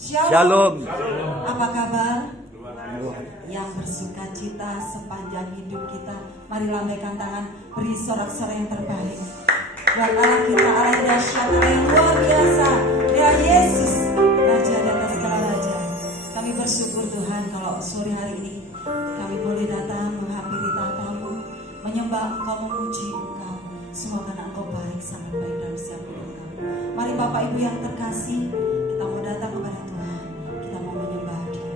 Shalom. Apa kabar? Yang bersuka cita sepanjang hidup kita, mari lambaikan tangan, beri sorak-sorai yang terbaik buat Allah kita, Allah yang dahsyat, Allah yang luar biasa, ya Yesus, Raja di atas segala raja. Kami bersyukur Tuhan kalau sore hari ini kami boleh datang menghampiri tahta-Mu, menyembah Engkau, memuji Engkau, semua karena Engkau baik, sangat baik dalam setiap hidup kami. Mari Bapak Ibu yang terkasih, kita mau datang kepada Tuhan, kita mau menyembah Dia.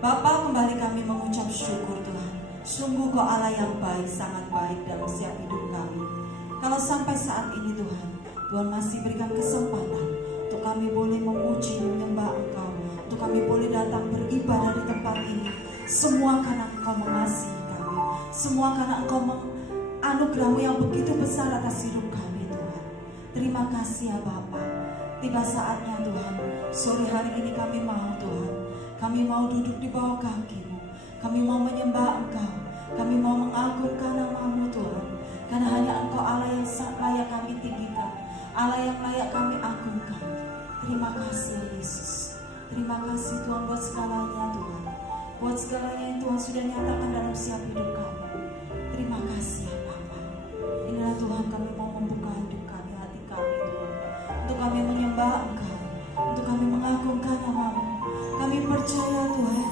Bapak, kembali kami mengucap syukur Tuhan. Sungguh Kau Allah yang baik, sangat baik dalam setiap hidup kami. Kalau sampai saat ini Tuhan, Tuhan masih berikan kesempatan untuk kami boleh memuji, menyembah Engkau, untuk kami boleh datang beribadah di tempat ini. Semua karena Engkau mengasihi kami, semua karena Engkau anugerah-Mu yang begitu besar atas hidup kami Tuhan. Terima kasih ya Bapak. Tiba saatnya Tuhan, sore hari ini kami mau Tuhan, kami mau duduk di bawah kaki-Mu, kami mau menyembah Engkau, kami mau mengagungkan nama-Mu Tuhan. Karena hanya Engkau Allah yang layak kami tinggikan, Allah yang layak kami agungkan. Terima kasih ya Yesus. Terima kasih Tuhan buat segalanya Tuhan, buat segalanya yang Tuhan sudah nyatakan dalam setiap hidup kami. Terima kasih ya Bapa. Inilah Tuhan, kami mau membuka hidup kami, hati kami Tuhan, untuk kami menyembah Engkau, untuk kami mengagungkan nama-Mu. Kami percaya Tuhan,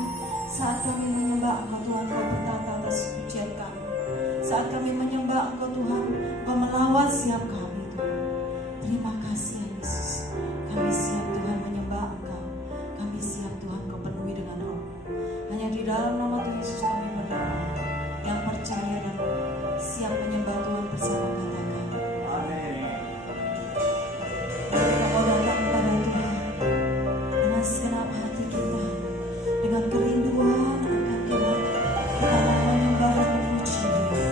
saat kami menyembah Engkau Tuhan, Kau bertata atas pujian kami. Saat kami menyembah Engkau Tuhan, Kau melawat siap kami Tuhan. Terima kasih ya Yesus. Kami siap Tuhan menyembah Engkau, kami siap Tuhan Kau penuhi dengan roh. Hanya di dalam nama Tuhan Yesus kami berdoa. Yang percaya dan siap menyembah Tuhan bersama katakan amin. Kita mau datang kepada Tuhan dengan segenap hati kita, dengan kerinduan akan Tuhan. Kita mau menyembah dan memuji Dia.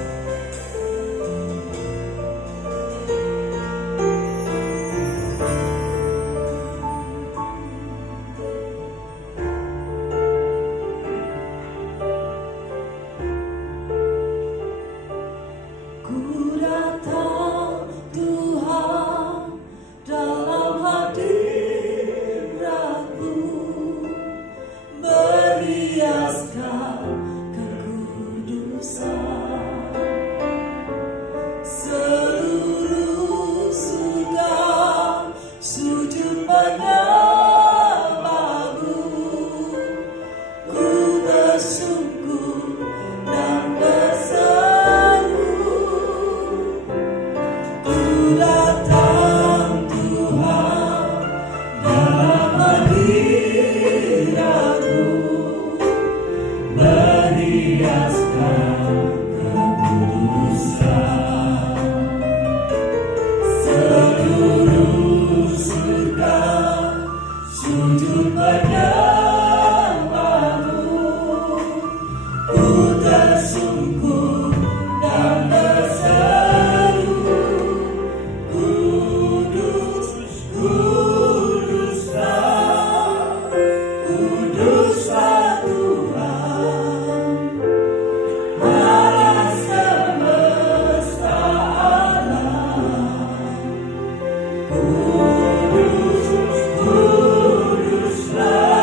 Kudus, kuduslah.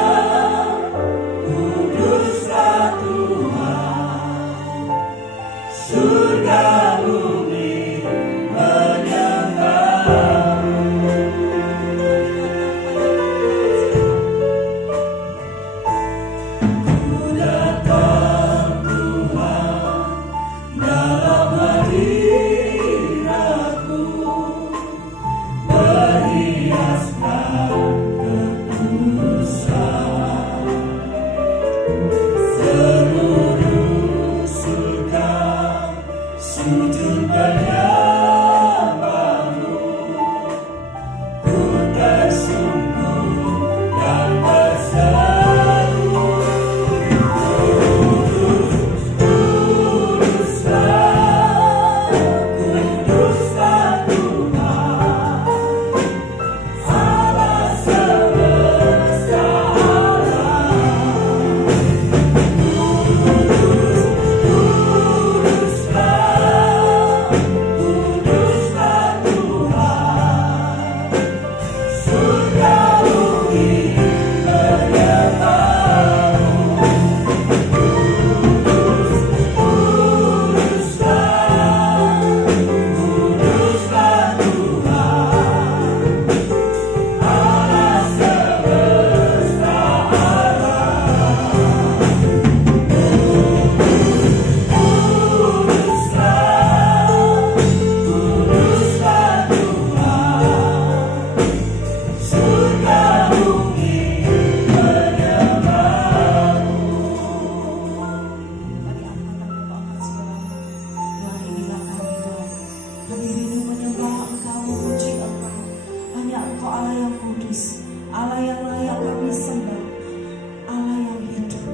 Allah yang layak kami sembah, Allah yang hidup.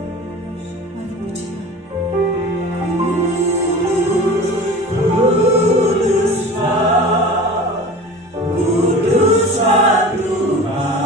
Mari pujikan. Kudus Tuhan.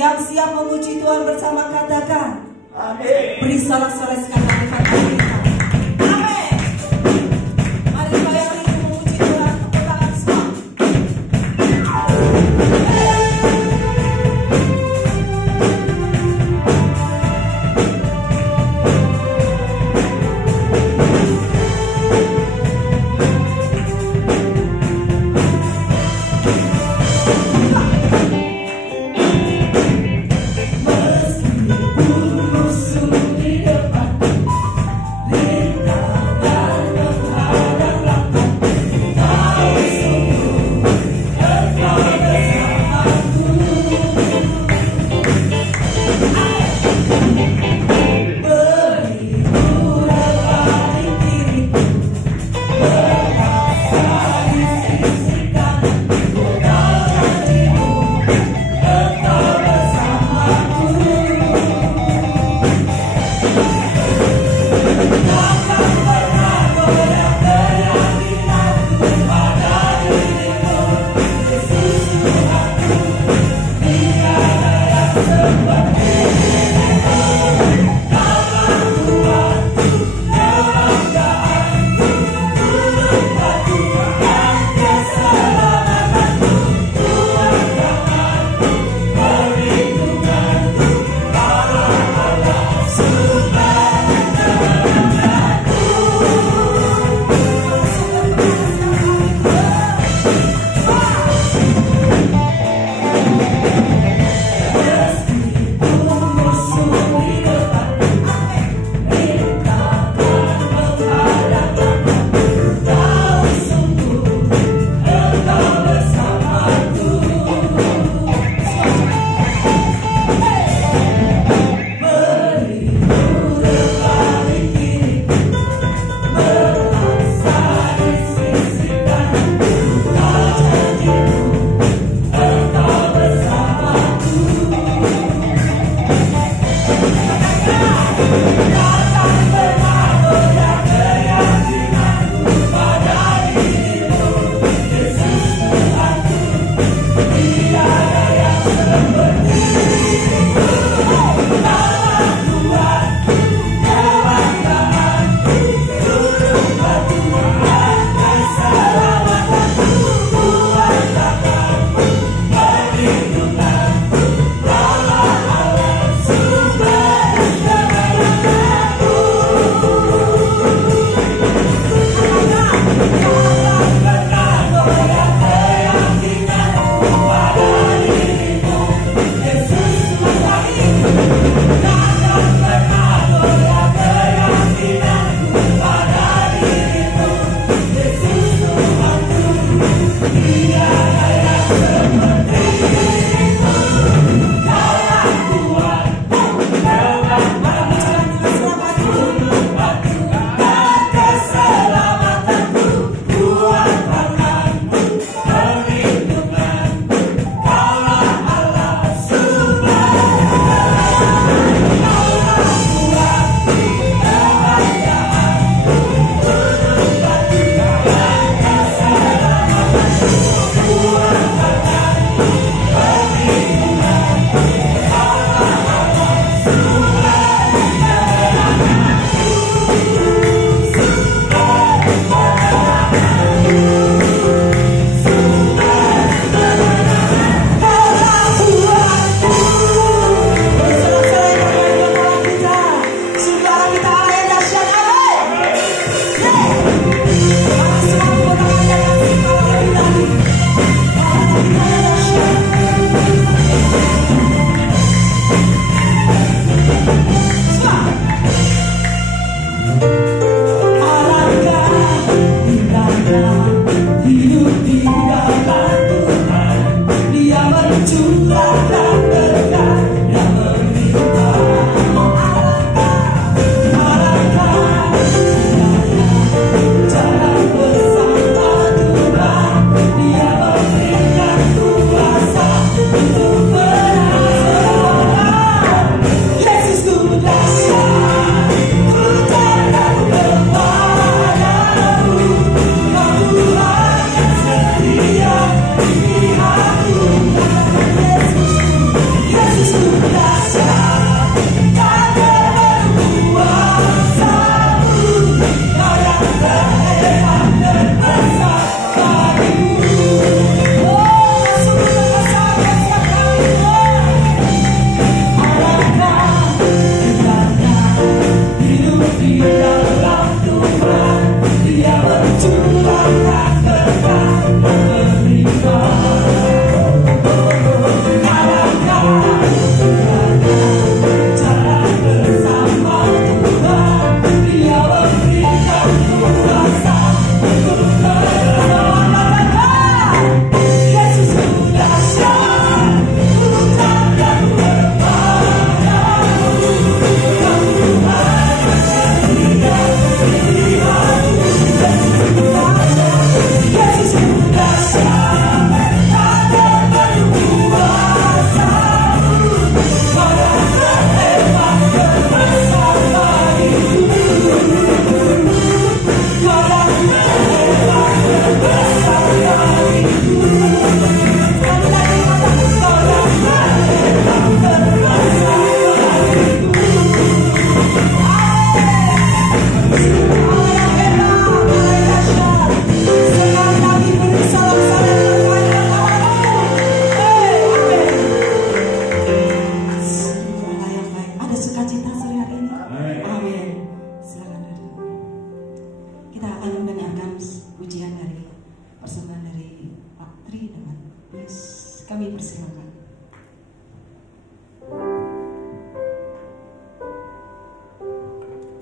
Yang siap memuji Tuhan bersama katakan Amin. beri sorak-sorai sekali lagi pada kita. Amin. Mari kita yang rindu memuji Tuhan, tepuk tangan semua.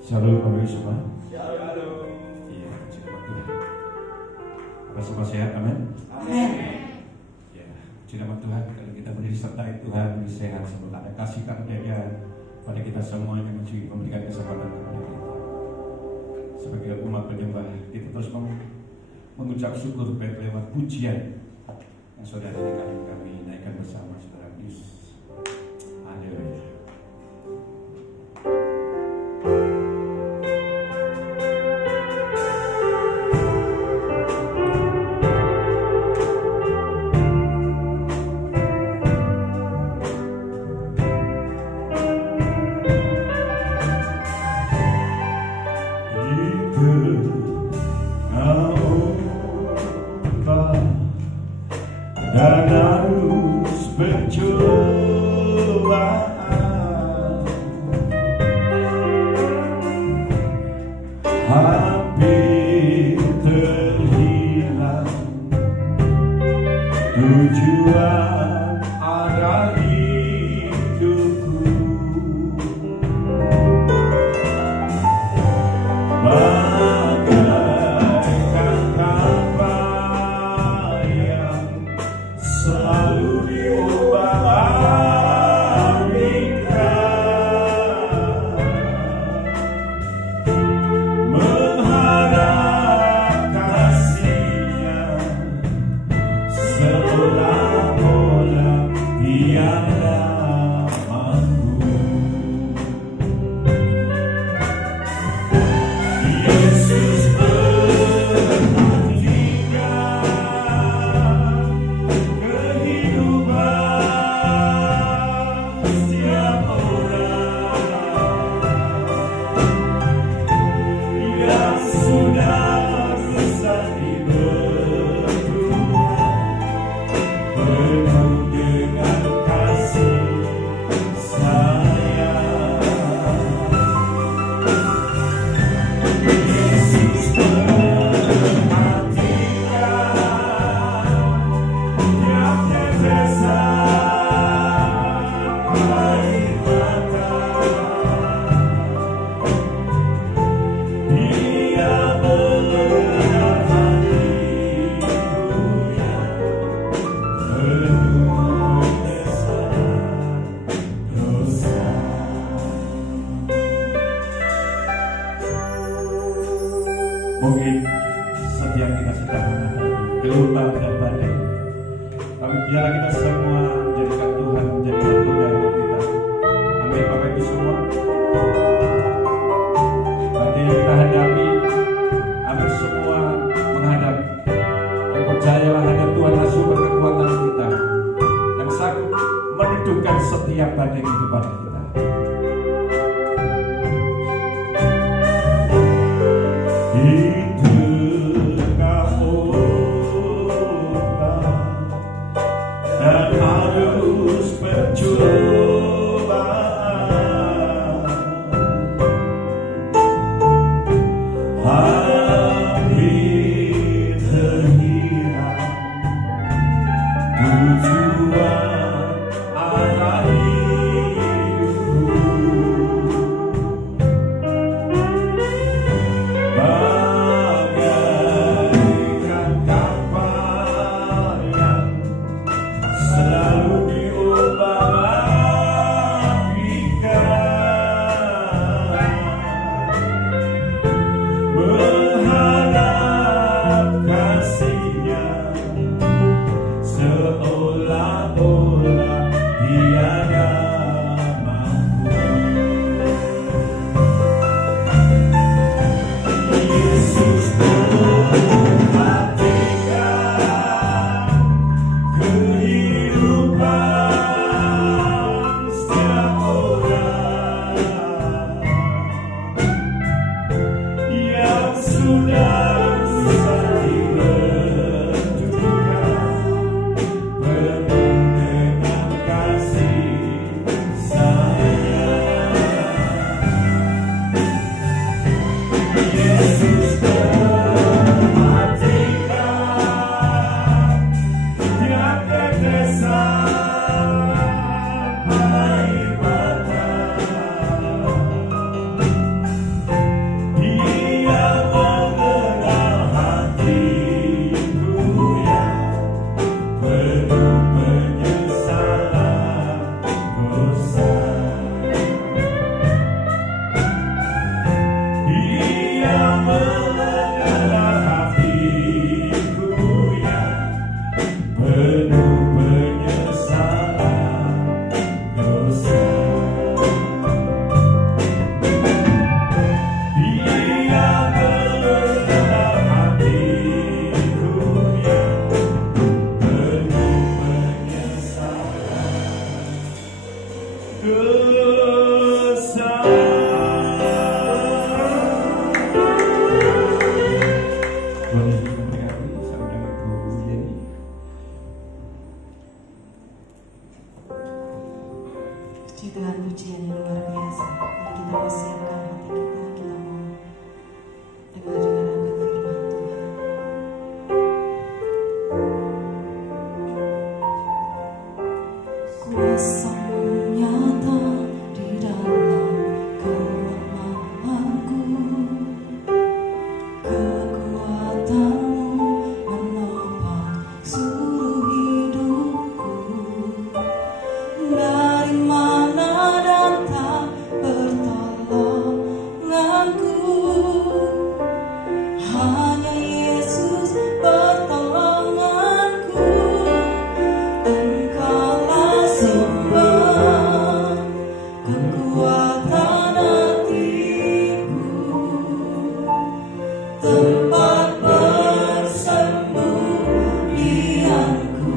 Shalom, Bapak Ibu semua. Shalom. Iya, puji nama Tuhan. Apa semua sehat? Amin. Amin. Ya, puji nama Tuhan. Kalau kita boleh disertai Tuhan, sehat sebelum ada kasih karunia pada kita semua yang memberikan kesempatan kepada kita. Sebagai umat penyembah, kita terus mengucap syukur baik lewat pujian yang saudara kami naikkan bersama saudara Yesus. Haleluya. Dan harus berjuang, hampir terhilang tujuan arah hidupku. Bagaikan kapal yang selalu diubah-alihkan, mengharap kasih-Nya seolah-olah tiada mampu. Yesus berartikan kehidupan setiap orang yang sudah rusak dibenturkan, penuh dengan kasih sayang. Yesus perhatikan tiap tetesan air mata. Dia melihat hatiku yang penuh kesalahan dosa. Mungkin setiap kita sedang menghadapi gelombang dan badai, tapi biarlah kita semua menjadikan Tuhan menjadi satunya hidup kita. Amin, Bapak Ibu semua. Badai yang kita hadapi, amin, semua menghadapi. Dan percayalah hanya Tuhanlah sumber kekuatan kita yang sanggup meneduhkan setiap setiap badai kehidupan kita. Dan harus percobaan, hampir terhilang tujuan arah hidupku. Bagaikan kapal yang selalu diombak-ambikan, berharap kasihnya seolah-olah tiada mampu. Yesus memperhatikan kehidupan setiap orang yang sudah dibentukkan penuh dengan kasih sayang. Yesus perhatikan yang tetesan air mata. Dia mengenal hatiku yang penuh penyesalan dosa. Dia mengenal hatiku yang penuh penyesalan dosa. Dia mengenal hatiku yang penuh penyesalan dosa. Boleh diberkati saudara Ibu Yeni. Puji Tuhan, pujian yang luar biasa. Mari kita persiapkan hati kita, kita mau dengar-dengarkan firman Tuhan. Kuasa-Mu nyata di dalam kelemahanku, kekuatan-Mu menopang seluruh hidupku. Dari mana datang pertolonganku? Hanya Yesus pertolonganku. Engkaulah sumber kekuatan hatiku, tempat persembunyianku.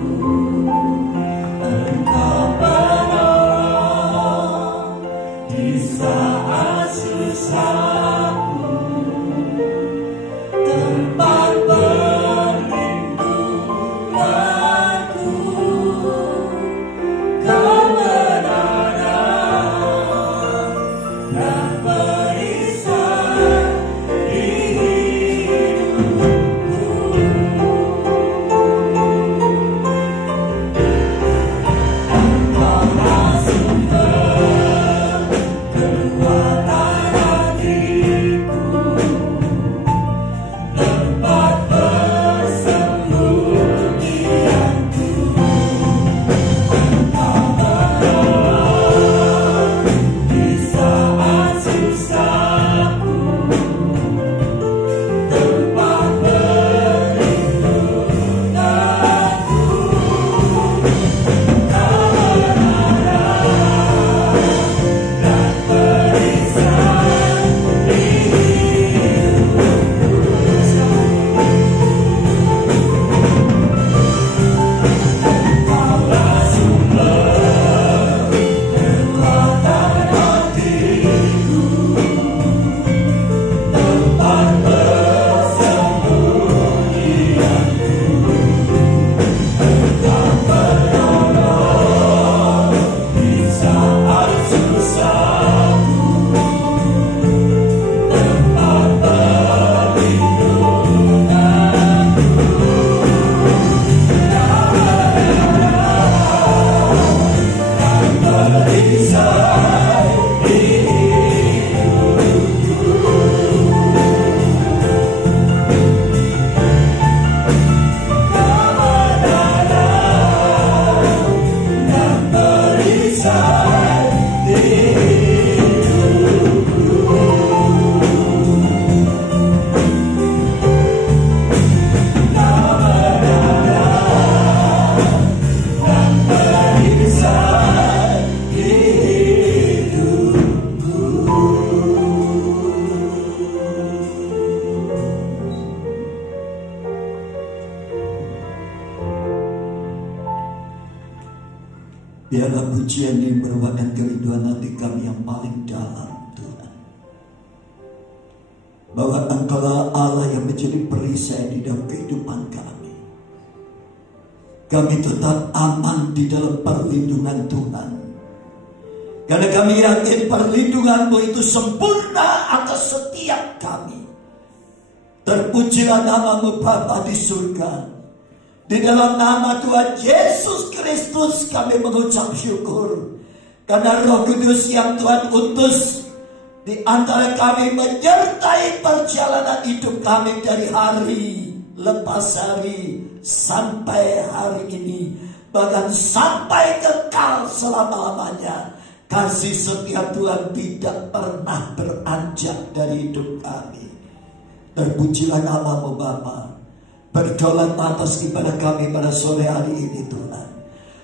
Engkau penolong di saat susahku, tempat perlindunganku, kebenaran dan perisai di hidupku. Engkaulah sumber kekuatan hati. Biarlah pujian ini merupakan kerinduan hati kami yang paling dalam, Tuhan. Bahwa Engkaulah Allah yang menjadi perisai di dalam kehidupan kami. Kami tetap aman di dalam perlindungan Tuhan. Karena kami yakin perlindungan-Mu itu sempurna atas setiap kami. Terpujilah nama-Mu Bapa di surga. Di dalam nama Tuhan Yesus Kristus kami mengucap syukur. Karena Roh Kudus yang Tuhan utus di antara kami menyertai perjalanan hidup kami dari hari lepas hari sampai hari ini. Bahkan sampai kekal selama-lamanya. Kasih setia Tuhan tidak pernah beranjak dari hidup kami. Terpujilah nama-Mu Bapa. Berdaulat atas ibadah kami pada sore hari ini Tuhan.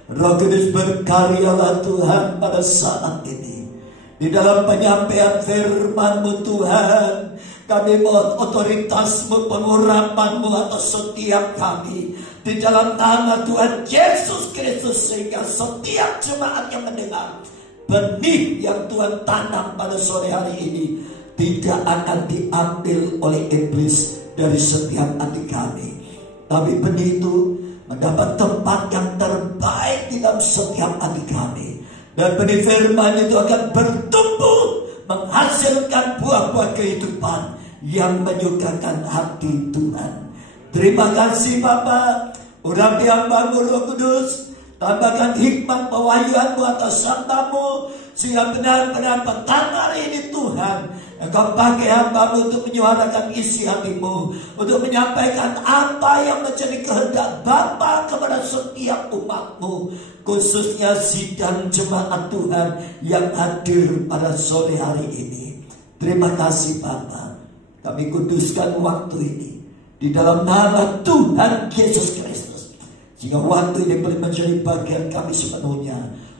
Roh Kudus berkaryalah Tuhan pada saat ini. Di dalam penyampaian firman-Mu Tuhan. Kami mohon otoritas-Mu, pengurapan-Mu atas setiap kami. Di dalam nama Tuhan Yesus Kristus. Sehingga setiap jemaat yang mendengar. Benih yang Tuhan tanam pada sore hari ini. Tidak akan diambil oleh iblis dari setiap hati kami. Tapi benih itu mendapat tempat yang terbaik di dalam setiap hati kami. Dan benih firman itu akan bertumbuh, menghasilkan buah-buah kehidupan yang menyukakan hati Tuhan. Terima kasih Bapa. Urapi hamba-Mu Roh Kudus. Tambahkan hikmat pewahyuan-Mu atas hamba-Mu. Sehingga benar-benar petang hari ini Tuhan, Engkau pakai hamba-Mu untuk menyuarakan isi hati-Mu, untuk menyampaikan apa yang menjadi kehendak Bapa kepada setiap umat-Mu, khususnya sidang jemaat Tuhan yang hadir pada sore hari ini. Terima kasih Bapa. Kami kuduskan waktu ini di dalam nama Tuhan Yesus Kristus, sehingga waktu ini boleh menjadi bagian kami sepenuhnya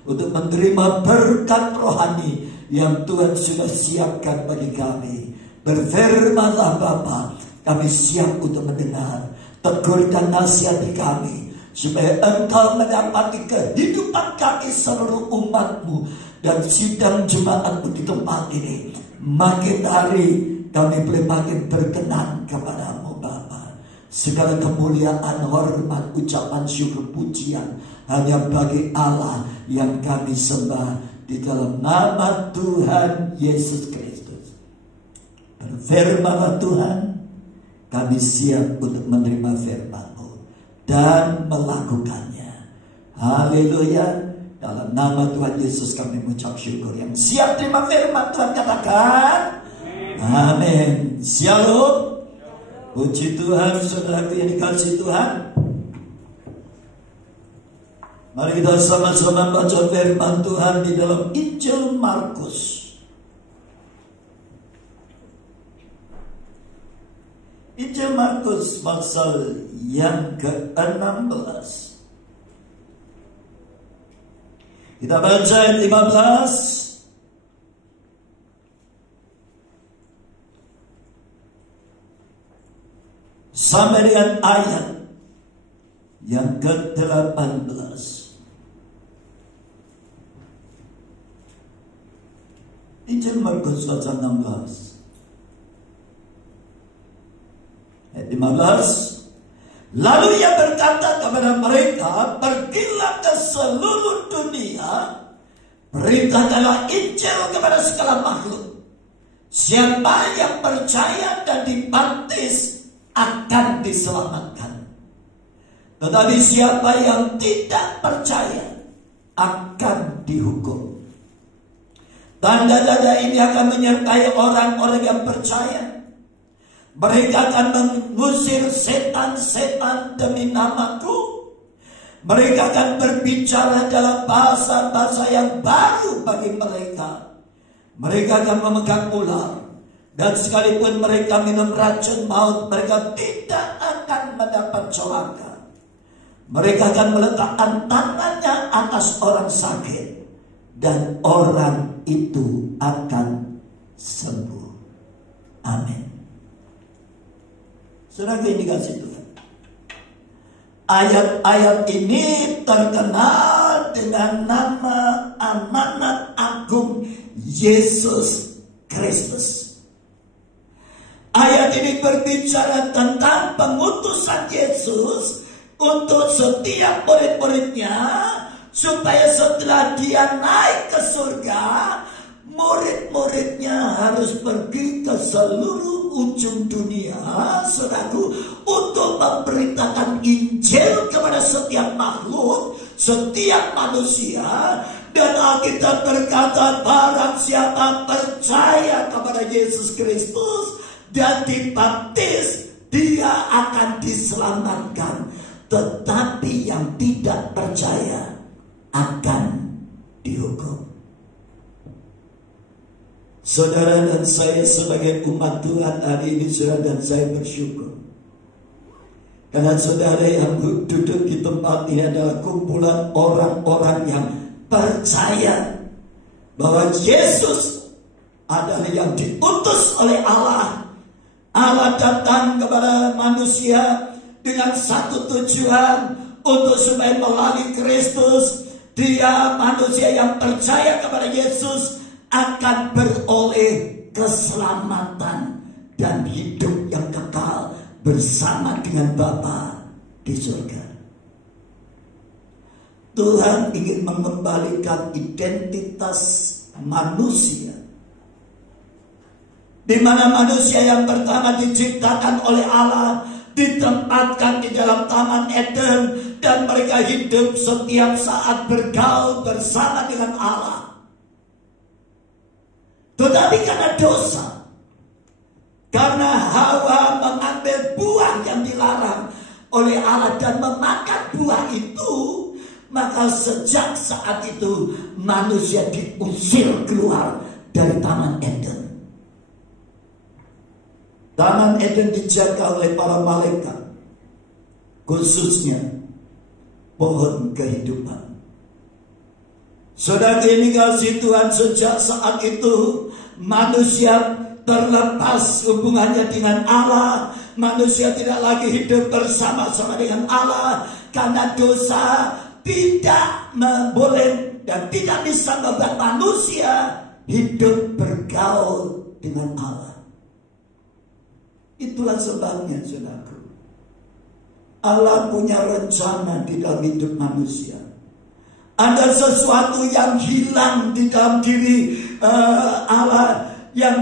untuk menerima berkat rohani yang Tuhan sudah siapkan bagi kami. Berfirmanlah Bapa, kami siap untuk mendengar. Tegur dan nasihati kami, supaya Engkau mendapati kehidupan kami seluruh umat-Mu dan sidang jemaat-Mu di tempat ini. Makin hari kami boleh makin berkenan kepada-Mu Bapa. Segala kemuliaan, hormat, ucapan syukur, pujian hanya bagi Allah yang kami sembah di dalam nama Tuhan Yesus Kristus. Berfirmanlah Tuhan, kami siap untuk menerima firman-Mu dan melakukannya. Haleluya. Dalam nama Tuhan Yesus kami mengucap syukur. Yang siap terima firman Tuhan katakan amin. Shalom. Puji Tuhan, saudaraku yang dikasihi Tuhan. Mari kita sama-sama baca firman Tuhan di dalam Injil Markus. Injil Markus pasal yang ke-16. Kita baca ayat 15. Sampai dengan ayat yang ke-18. Injil Markus pasal 16 ayat 15. Lalu ia berkata kepada mereka, pergilah ke seluruh dunia, beritakanlah Injil kepada segala makhluk. Siapa yang percaya dan dibaptis akan diselamatkan, tetapi siapa yang tidak percaya akan dihukum. Tanda-tanda ini akan menyertai orang-orang yang percaya. Mereka akan mengusir setan-setan demi nama-Ku. Mereka akan berbicara dalam bahasa-bahasa yang baru bagi mereka. Mereka akan memegang ular. Dan sekalipun mereka minum racun maut, mereka tidak akan mendapat celaka. Mereka akan meletakkan tangannya atas orang sakit, dan orang itu akan sembuh. Amin. Saudara yang dikasihi Tuhan, Ayat-ayat ini terkenal dengan nama amanat agung Yesus Kristus. Ayat ini berbicara tentang pengutusan Yesus untuk setiap murid-muridnya, supaya setelah dia naik ke surga, murid-muridnya harus pergi ke seluruh ujung dunia, saudaraku, untuk memberitakan Injil kepada setiap makhluk, setiap manusia. Dan Alkitab berkata, barang siapa percaya kepada Yesus Kristus dan dibaptis, dia akan diselamatkan. Tetapi yang tidak percaya akan dihukum. Saudara dan saya sebagai umat Tuhan hari ini, saudara dan saya bersyukur. Karena saudara yang duduk di tempat ini adalah kumpulan orang-orang yang percaya bahwa Yesus adalah yang diutus oleh Allah. Allah datang kepada manusia dengan satu tujuan, untuk supaya melalui Kristus, dia manusia yang percaya kepada Yesus akan beroleh keselamatan dan hidup yang kekal bersama dengan Bapa di surga. Tuhan ingin mengembalikan identitas manusia, di mana manusia yang pertama diciptakan oleh Allah, ditempatkan di dalam Taman Eden, dan mereka hidup setiap saat bergaul bersama dengan Allah. Tetapi karena dosa, karena Hawa mengambil buah yang dilarang oleh Allah dan memakan buah itu, maka sejak saat itu manusia diusir keluar dari Taman Eden. Taman Eden dijaga oleh para malaikat, khususnya pohon kehidupan. Saudara ini kasih Tuhan, sejak saat itu manusia terlepas hubungannya dengan Allah. Manusia tidak lagi hidup bersama-sama dengan Allah, karena dosa tidak boleh dan tidak bisa membuat manusia hidup bergaul dengan Allah. Itulah sebabnya, saudaraku, Allah punya rencana di dalam hidup manusia. Ada sesuatu yang hilang di dalam diri Allah, yang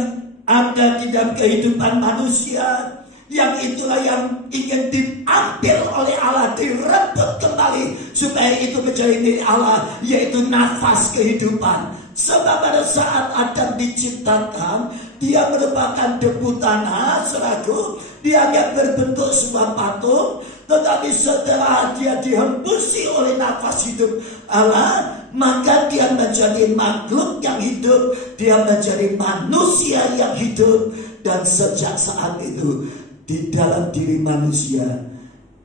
ada di dalam kehidupan manusia, yang itulah yang ingin diambil oleh Allah, direbut kembali supaya itu menjadi milik Allah, yaitu nafas kehidupan. Sebab pada saat Adam diciptakan, dia merupakan debu tanah, saudaraku. Dia akan berbentuk sebuah patung. Tetapi setelah dia dihembusi oleh nafas hidup Allah, maka dia menjadi makhluk yang hidup. Dia menjadi manusia yang hidup. Dan sejak saat itu, di dalam diri manusia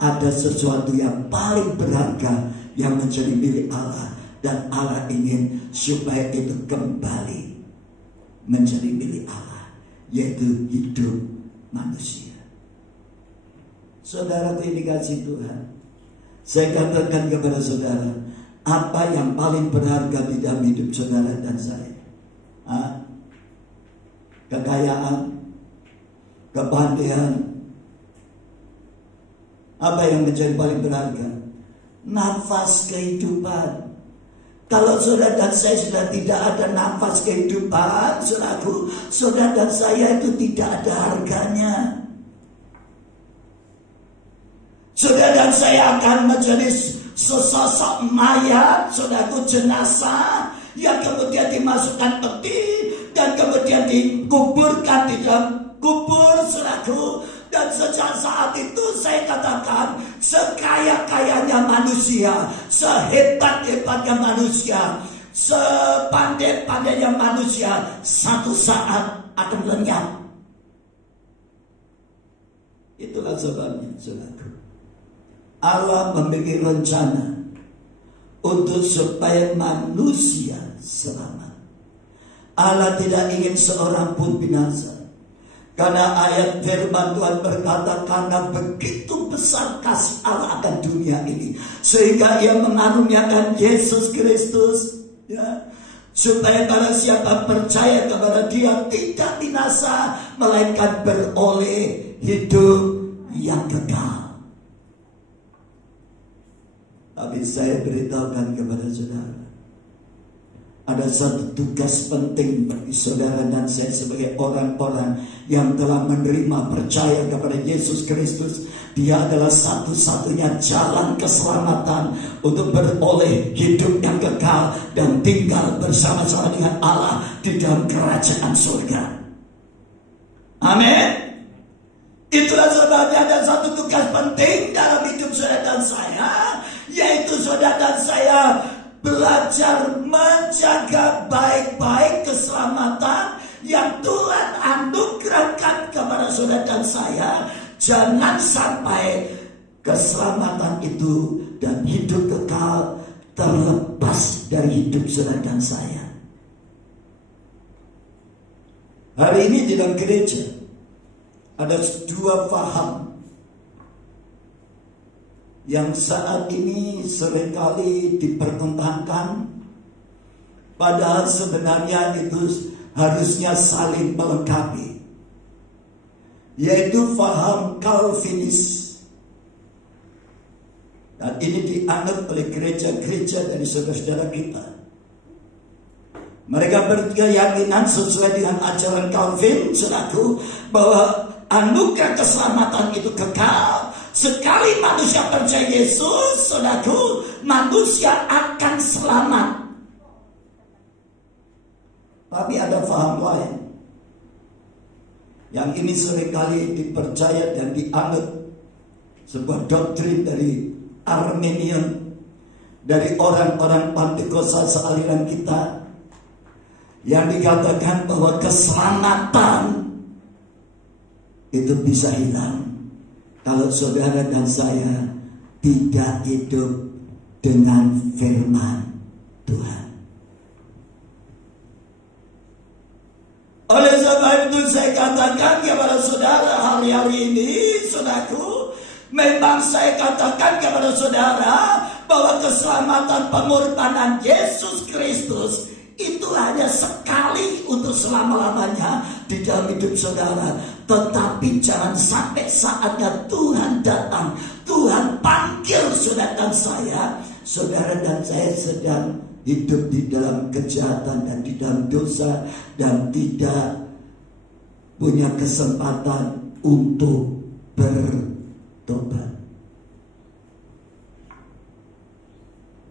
ada sesuatu yang paling berharga yang menjadi milik Allah. Dan Allah ingin supaya itu kembali menjadi milik Allah, yaitu hidup manusia. Saudara dikasih Tuhan, saya katakan kepada saudara, apa yang paling berharga di dalam hidup saudara dan saya? Kekayaan, kepandaian, apa yang menjadi paling berharga? Nafas kehidupan. Kalau saudara dan saya sudah tidak ada nafas kehidupan, saudaraku, saudara dan saya itu tidak ada harganya. Saudara dan saya akan menjadi sesosok mayat, saudaraku, jenazah yang kemudian dimasukkan peti dan kemudian dikuburkan di dalam kubur, saudaraku. Dan sejak saat itu saya katakan, sekaya-kayanya manusia, sehebat-hebatnya manusia, sepandai-pandainya manusia, satu saat akan lenyap. Itulah sebabnya, saudaraku, Allah memiliki rencana untuk supaya manusia selamat. Allah tidak ingin seorang pun binasa. Karena ayat firman Tuhan berkata, karena begitu besar kasih Allah akan dunia ini, sehingga Ia mengaruniakan Yesus Kristus, ya, supaya barang siapa percaya kepada Dia tidak binasa, melainkan beroleh hidup yang kekal. Tapi saya beritahukan kepada saudara, ada satu tugas penting bagi saudara dan saya sebagai orang-orang yang telah menerima percaya kepada Yesus Kristus. Dia adalah satu-satunya jalan keselamatan untuk beroleh hidup yang kekal dan tinggal bersama-sama dengan Allah di dalam kerajaan surga. Amin. Itulah sebabnya ada satu tugas penting dalam hidup saudara dan saya, yaitu saudara dan saya belajar menjaga baik-baik keselamatan yang Tuhan anugerahkan kepada saudara dan saya. Jangan sampai keselamatan itu dan hidup kekal terlepas dari hidup saudara dan saya. Hari ini di dalam gereja ada dua paham yang saat ini seringkali dipertentangkan, padahal sebenarnya itu harusnya saling melengkapi, yaitu paham Calvinis. Dan ini dianggap oleh gereja-gereja dari saudara-saudara kita. Mereka berkeyakinan sesuai dengan ajaran Calvin, saudaraku, bahwa anugerah keselamatan itu kekal. Sekali manusia percaya Yesus, saudaraku, manusia akan selamat. Tapi ada paham lain yang ini seringkali dipercaya dan dianggap sebuah doktrin dari Arminian, dari orang-orang Pentekostal sealiran kita, yang dikatakan bahwa keselamatan itu bisa hilang kalau saudara dan saya tidak hidup dengan firman Tuhan. Oleh sebab itu saya katakan kepada saudara hari-hari ini, saudaraku, memang saya katakan kepada saudara bahwa keselamatan pengorbanan Yesus Kristus itu hanya sekali untuk selama-lamanya di dalam hidup saudara. Tetapi jangan sampai saatnya Tuhan datang, Tuhan panggil saudara dan saya, saudara dan saya sedang hidup di dalam kejahatan dan di dalam dosa dan tidak punya kesempatan untuk bertobat.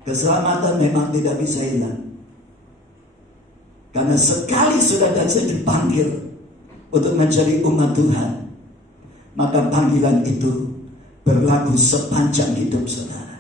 Keselamatan memang tidak bisa hilang, karena sekali saudara dan saya dipanggil untuk menjadi umat Tuhan, maka panggilan itu berlaku sepanjang hidup saudara.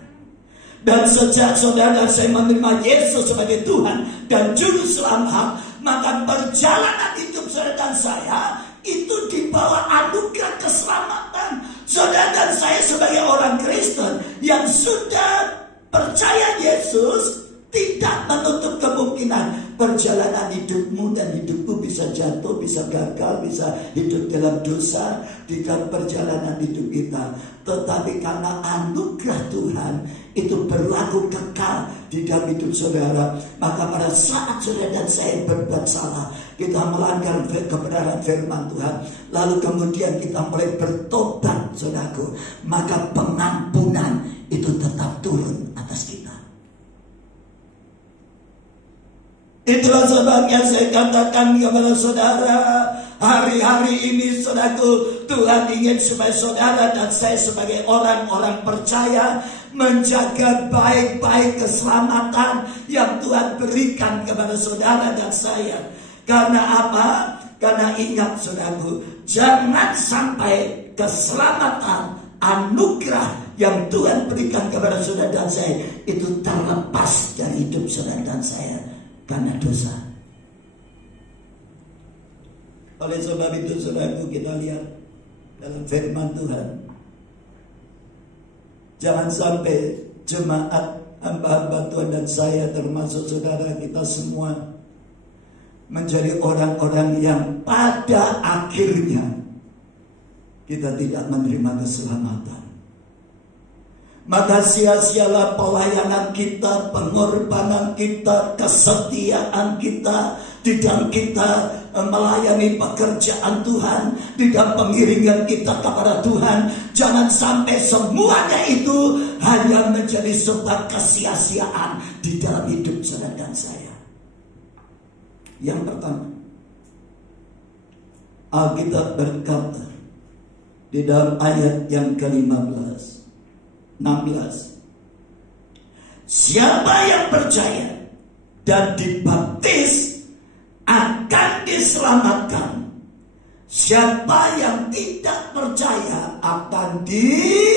Dan sejak saudara dan saya menerima Yesus sebagai Tuhan dan Juru Selamat, maka perjalanan hidup saudara dan saya itu di bawah anugerah keselamatan. Saudara dan saya sebagai orang Kristen yang sudah percaya Yesus, tidak menutup kemungkinan perjalanan hidupmu dan hidupku bisa jatuh, bisa gagal, bisa hidup dalam dosa di dalam perjalanan hidup kita. Tetapi karena anugerah Tuhan itu berlaku kekal di dalam hidup saudara, maka pada saat saudara dan saya berbuat salah, kita melanggar kebenaran firman Tuhan, lalu kemudian kita mulai bertobat, saudaraku, maka pengampunan itu tetap turun atas kita. Itulah sebabnya saya katakan kepada saudara, hari-hari ini saudaraku, Tuhan ingin supaya saudara dan saya sebagai orang-orang percaya menjaga baik-baik keselamatan yang Tuhan berikan kepada saudara dan saya. Karena apa? Karena ingat saudaraku, jangan sampai keselamatan, anugerah yang Tuhan berikan kepada saudara dan saya itu terlepas dari hidup saudara dan saya karena dosa. Oleh sebab itu saudaraku, kita lihat dalam firman Tuhan, jangan sampai jemaat hamba-hamba Tuhan dan saya termasuk saudara kita semua menjadi orang-orang yang pada akhirnya kita tidak menerima keselamatan. Maka sia-sialah pelayanan kita, pengorbanan kita, kesetiaan kita di dalam kita melayani pekerjaan Tuhan, di dalam pengiringan kita kepada Tuhan. Jangan sampai semuanya itu hanya menjadi sebuah kesia-siaan di dalam hidup saudara dan saya. Yang pertama, Alkitab berkata di dalam ayat yang ke-15, 16, siapa yang percaya dan dibaptis akan diselamatkan. Siapa yang tidak percaya akan dihukum.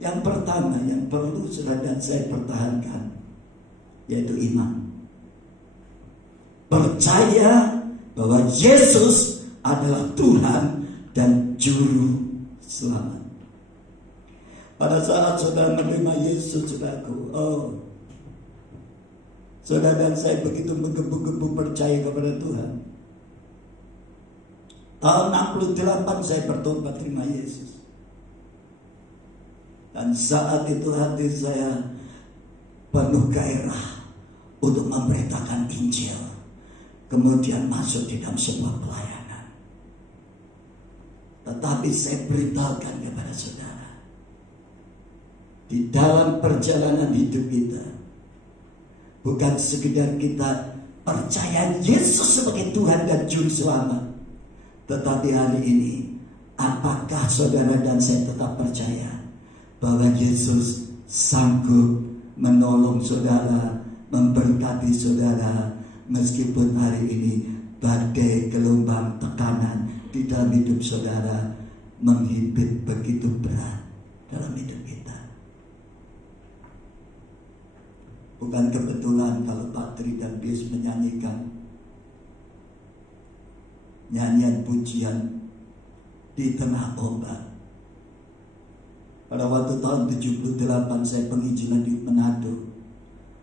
Yang pertama yang perlu saudara dan saya pertahankan yaitu iman. Percaya bahwa Yesus adalah Tuhan dan Juru Selamat. Pada saat saudara menerima Yesus, saudaraku, saudara dan saya begitu menggebu-gebu percaya kepada Tuhan. Tahun 68 saya bertobat terima Yesus. Dan saat itu hati saya penuh gairah untuk memberitakan Injil. Kemudian masuk di dalam sebuah pelayanan. Tetapi saya beritahukan kepada saudara, di dalam perjalanan hidup kita, bukan sekedar kita percaya Yesus sebagai Tuhan dan Juru Selamat, tetapi hari ini, apakah saudara dan saya tetap percaya bahwa Yesus sanggup menolong saudara, memberkati saudara, meskipun hari ini badai gelombang tekanan di dalam hidup saudara menghimpit begitu berat dalam hidup kita. Bukan kebetulan kalau Pak Tri dan Bius menyanyikan nyanyian pujian di tengah ombak. Pada waktu tahun 78 saya penginjilan di Manado.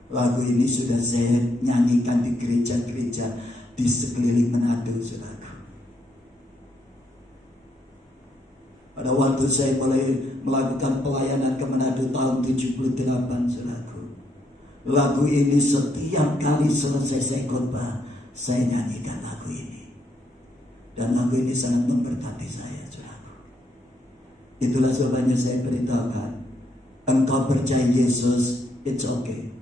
Lagu ini sudah saya nyanyikan di gereja-gereja di sekeliling Manado, saudara. Pada waktu saya mulai melakukan pelayanan ke Manado tahun 78, saudara. Lagu ini setiap kali selesai saya khotbah, saya nyanyikan lagu ini. Dan lagu ini sangat memberkati saya, saudara. Itulah sebabnya saya beritahukan, engkau percaya Yesus, it's okay.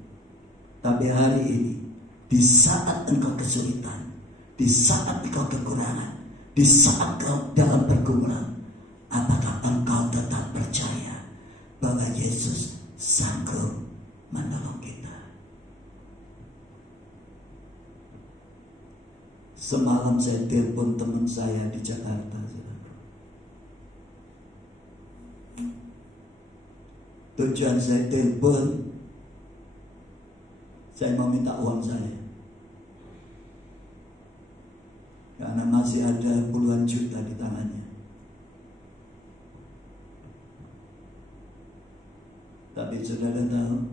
Tapi hari ini, di saat engkau kesulitan, di saat engkau kekurangan, di saat engkau dalam pergumulan, apakah engkau tetap percaya bahwa Yesus sanggup menolong kita? Semalam saya telepon teman saya di Jakarta. Tujuan saya telepon, saya mau minta uang saya, karena masih ada puluhan juta di tangannya. Tapi saudara tahu,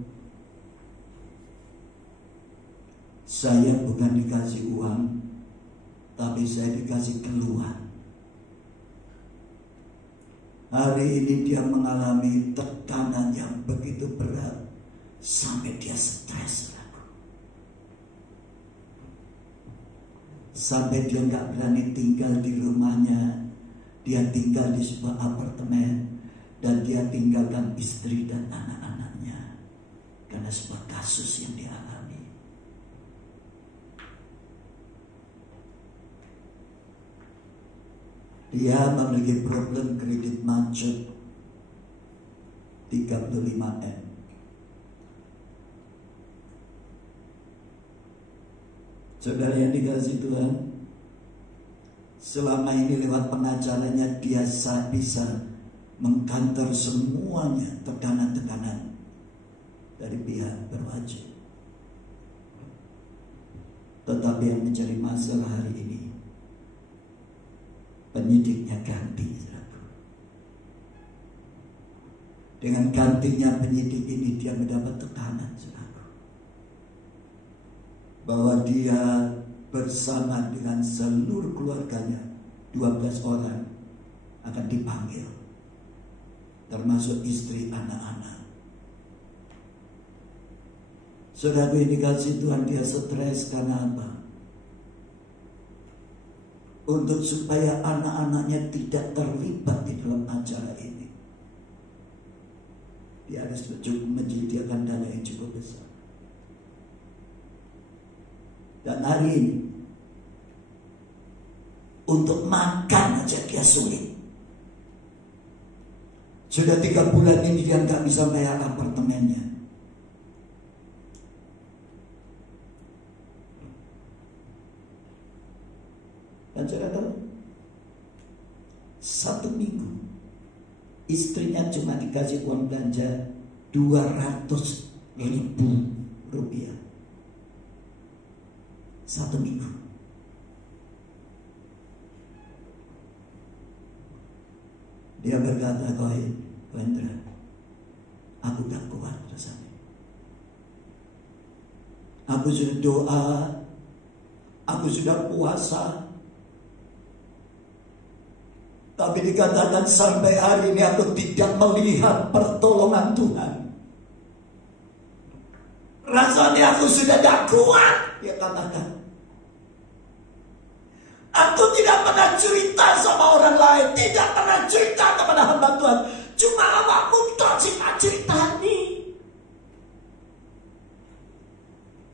saya bukan dikasih uang, tapi saya dikasih keluhan. Hari ini dia mengalami tekanan yang begitu berat sampai dia stres. Sampai dia nggak berani tinggal di rumahnya. Dia tinggal di sebuah apartemen dan dia tinggalkan istri dan anak-anaknya karena sebuah kasus yang dialami. Dia memiliki problem kredit macet 35M. Saudara yang dikasihi Tuhan, selama ini lewat pengacaranya dia bisa mengkantor semuanya tekanan-tekanan dari pihak berwajib. Tetapi yang menjadi masalah hari ini, penyidiknya ganti. Dengan gantinya penyidik ini dia mendapat tekanan. bahwa dia bersama dengan seluruh keluarganya, 12 orang akan dipanggil, termasuk istri, anak-anak. Saudara yang dikasih Tuhan, dia stres karena apa? Untuk supaya anak-anaknya tidak terlibat di dalam acara ini, dia harus menyediakan dana yang cukup besar. Dan hari ini untuk makan aja dia sulit. Sudah 3 bulan ini dia nggak bisa bayar apartemennya. Dan saudara tahu, 1 minggu istrinya cuma dikasih uang belanja 200.000 rupiah. 1 minggu. Dia berkata, Kohendra, aku tak kuat rasanya. Aku sudah doa, aku sudah puasa, tapi dikatakan sampai hari ini aku tidak melihat pertolongan Tuhan. Rasanya aku sudah tak kuat, dia katakan. Aku tidak pernah cerita sama orang lain, tidak pernah cerita kepada hamba Tuhan. Cuma awakmu tak cerita ini.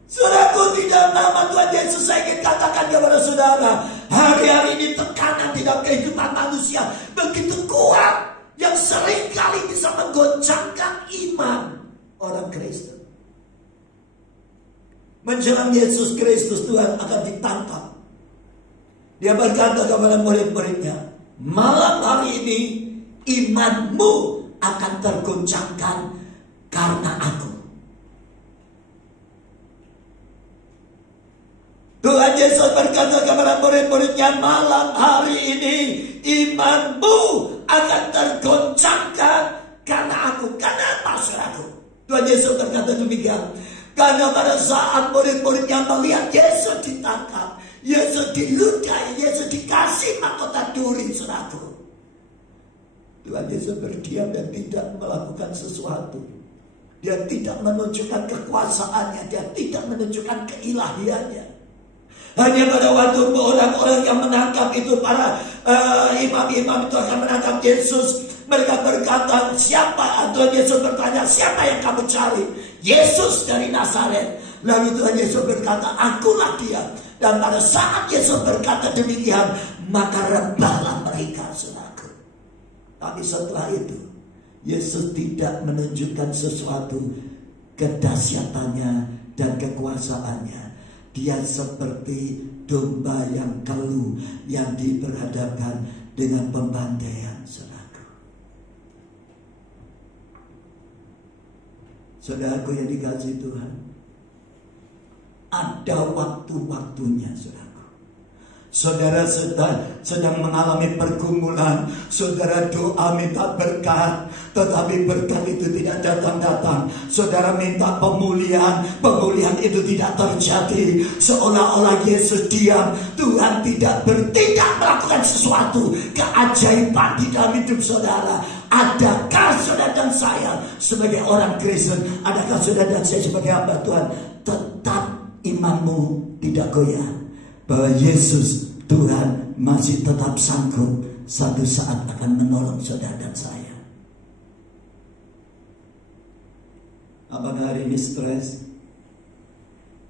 Saudaraku, di dalam nama Tuhan Yesus, saya ingin katakan kepada saudara, hari-hari ini tekanan di dalam kehidupan manusia begitu kuat, yang seringkali bisa menggoncangkan iman orang Kristen. Menjelang Yesus Kristus, Tuhan akan ditangkap. Dia berkata kepada murid-muridnya, malam hari ini imanmu akan tergoncangkan karena aku. Tuhan Yesus berkata kepada murid-muridnya, malam hari ini imanmu akan tergoncangkan karena aku. Kenapa, saudaraku? Tuhan Yesus berkata demikian. Karena pada saat murid-muridnya melihat Yesus ditangkap, Yesus diludahi, Yesus dikasih mahkota duri, saudaraku, Tuhan Yesus berdiam dan tidak melakukan sesuatu. Dia tidak menunjukkan kekuasaannya, dia tidak menunjukkan keilahiannya. Hanya pada waktu orang-orang yang menangkap itu, para imam-imam itu akan menangkap Yesus, mereka berkata, siapa? Tuhan Yesus bertanya, siapa yang kamu cari? Yesus dari Nazaret. Lalu Tuhan Yesus berkata, akulah dia. Dan pada saat Yesus berkata demikian, maka rebahlah mereka, saudaraku. Tapi setelah itu, Yesus tidak menunjukkan sesuatu kedahsyatannya dan kekuasaannya. Dia seperti domba yang keluh yang diperhadapkan dengan pembantaian, saudaraku. Saudaraku yang dikasihi Tuhan, ada waktu-waktunya, saudaraku. Saudara sedang mengalami pergumulan, saudara doa minta berkat, tetapi berkat itu tidak datang-datang. Saudara minta pemulihan itu tidak terjadi. Seolah-olah Yesus diam, Tuhan tidak bertindak melakukan sesuatu keajaiban di dalam hidup saudara. Adakah saudara dan saya sebagai orang Kristen, adakah saudara dan saya sebagai hamba Tuhan tetap imanmu tidak goyah, bahwa Yesus Tuhan masih tetap sanggup satu saat akan menolong saudara dan saya? Apakah hari ini stres?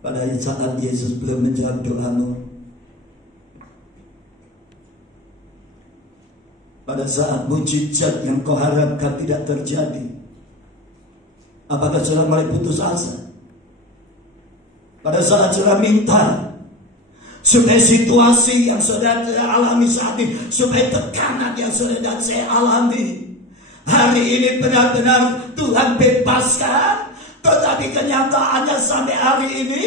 Pada saat Yesus belum menjawab doamu, pada saat mujizat yang kau harapkan tidak terjadi, apakah saudara mulai putus asa? Pada saat saudara minta supaya situasi yang saudara alami saat ini, supaya tekanan yang saudara dan saya alami hari ini benar-benar Tuhan bebaskan, tetapi kenyataannya sampai hari ini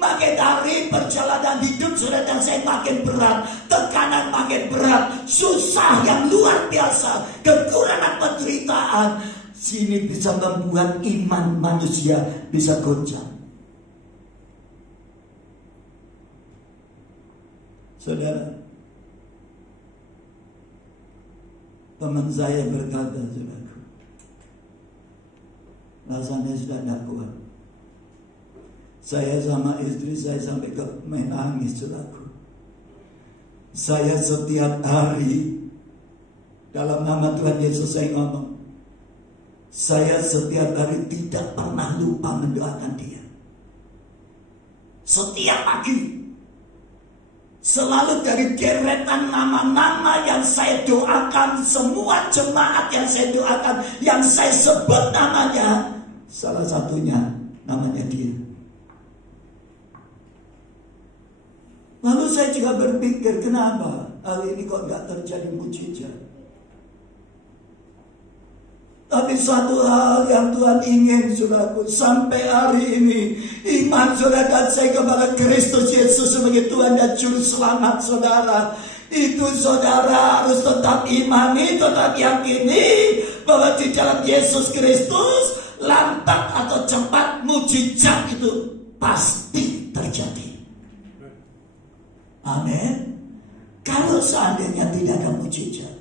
makin hari perjalanan hidup saudara dan saya makin berat, tekanan makin berat, susah yang luar biasa, kekurangan penderitaan. Sini bisa membuat iman manusia bisa goncang. Saudara, teman saya berkata, saudaraku, rasanya sudah tidak kuat. Saya sama istri saya sampai menangis, saudaraku. Saya setiap hari dalam nama Tuhan Yesus saya ngomong, saya setiap hari tidak pernah lupa mendoakan dia. Setiap pagi, selalu dari deretan nama-nama yang saya doakan, semua jemaat yang saya doakan, yang saya sebut namanya, salah satunya namanya dia. Lalu saya juga berpikir, kenapa hari ini kok gak terjadi mujizat? Tapi satu hal yang Tuhan ingin, saudaraku, sampai hari ini, iman saudara saya kepada Kristus Yesus sebagai Tuhan dan Juru Selamat saudara, itu saudara harus tetap imani, tetap yakini bahwa di dalam Yesus Kristus lambat atau cepat mujizat itu pasti terjadi. Amin. Kalau seandainya tidak ada mujizat,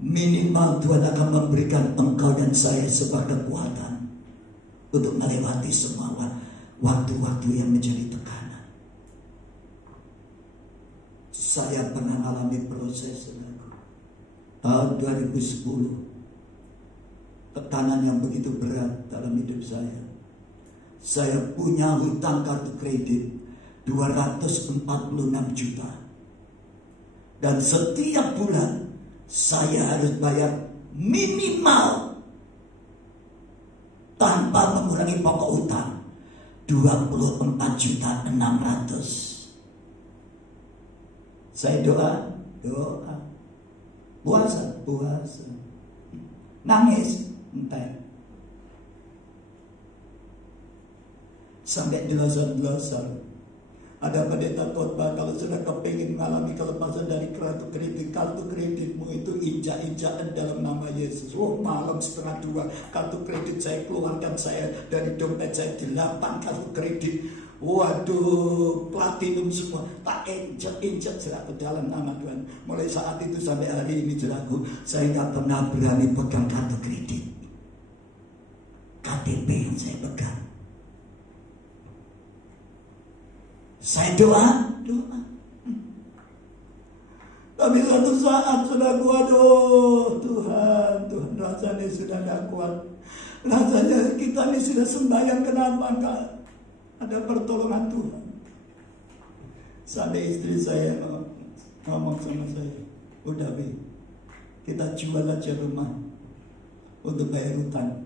minimal Tuhan akan memberikan engkau dan saya sebuah kekuatan untuk melewati semua waktu-waktu yang menjadi tekanan. Saya pernah alami proses tahun 2010, tekanan yang begitu berat dalam hidup saya. Saya punya hutang kartu kredit 246 juta. Dan setiap bulan saya harus bayar minimal tanpa mengurangi pokok hutang 24.600.000. Saya doa, puasa, nangis, entah. Sampai delosan-delosan. Ada pendeta khotbah, kalau sudah kepingin mengalami kelepasan dari kartu kreditmu itu injak-injakan dalam nama Yesus. Malam 1:30 kartu kredit saya keluarkan, saya dari dompet saya 8 kartu kredit. Waduh, platinum semua, tak injak ke dalam nama Tuhan. Mulai saat itu sampai hari ini, saudaraku, saya nggak pernah berani pegang kartu kredit. KTP yang saya pegang. Saya doa. Tapi suatu saat saudaraku, aduh Tuhan, rasanya sudah tidak kuat. Rasanya kita ini sudah sembahyang, kenapa enggak ada pertolongan Tuhan? Sampai istri saya ngomong sama saya, udah Bi, kita jual aja rumah untuk bayar hutang.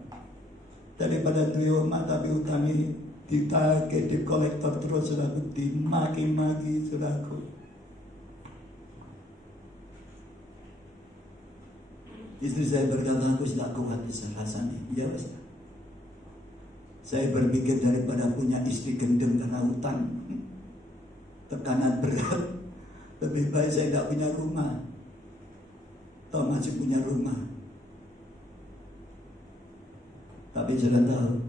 Daripada beli rumah tapi hutang ini ditagih, di kolektor terus, saudaraku, dimaki-maki, saudaraku. Istri saya berkata, aku sudah kuat bisa rasanya. Ya Mas. Saya berpikir daripada punya istri gendeng karena hutang, tekanan berat, lebih baik saya tidak punya rumah. Atau masih punya rumah. Tapi sudah tahu,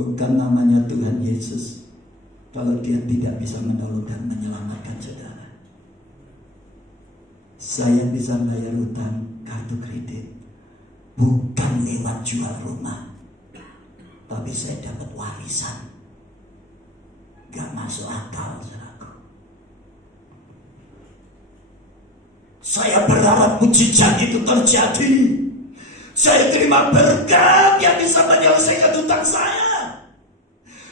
bukan namanya Tuhan Yesus kalau dia tidak bisa menolong dan menyelamatkan saudara. Saya bisa bayar hutang kartu kredit bukan lewat jual rumah, tapi saya dapat warisan. Gak masuk akal, saudaraku. Saya berharap mujizat itu terjadi. Saya terima berkat yang bisa menyelesaikan hutang saya.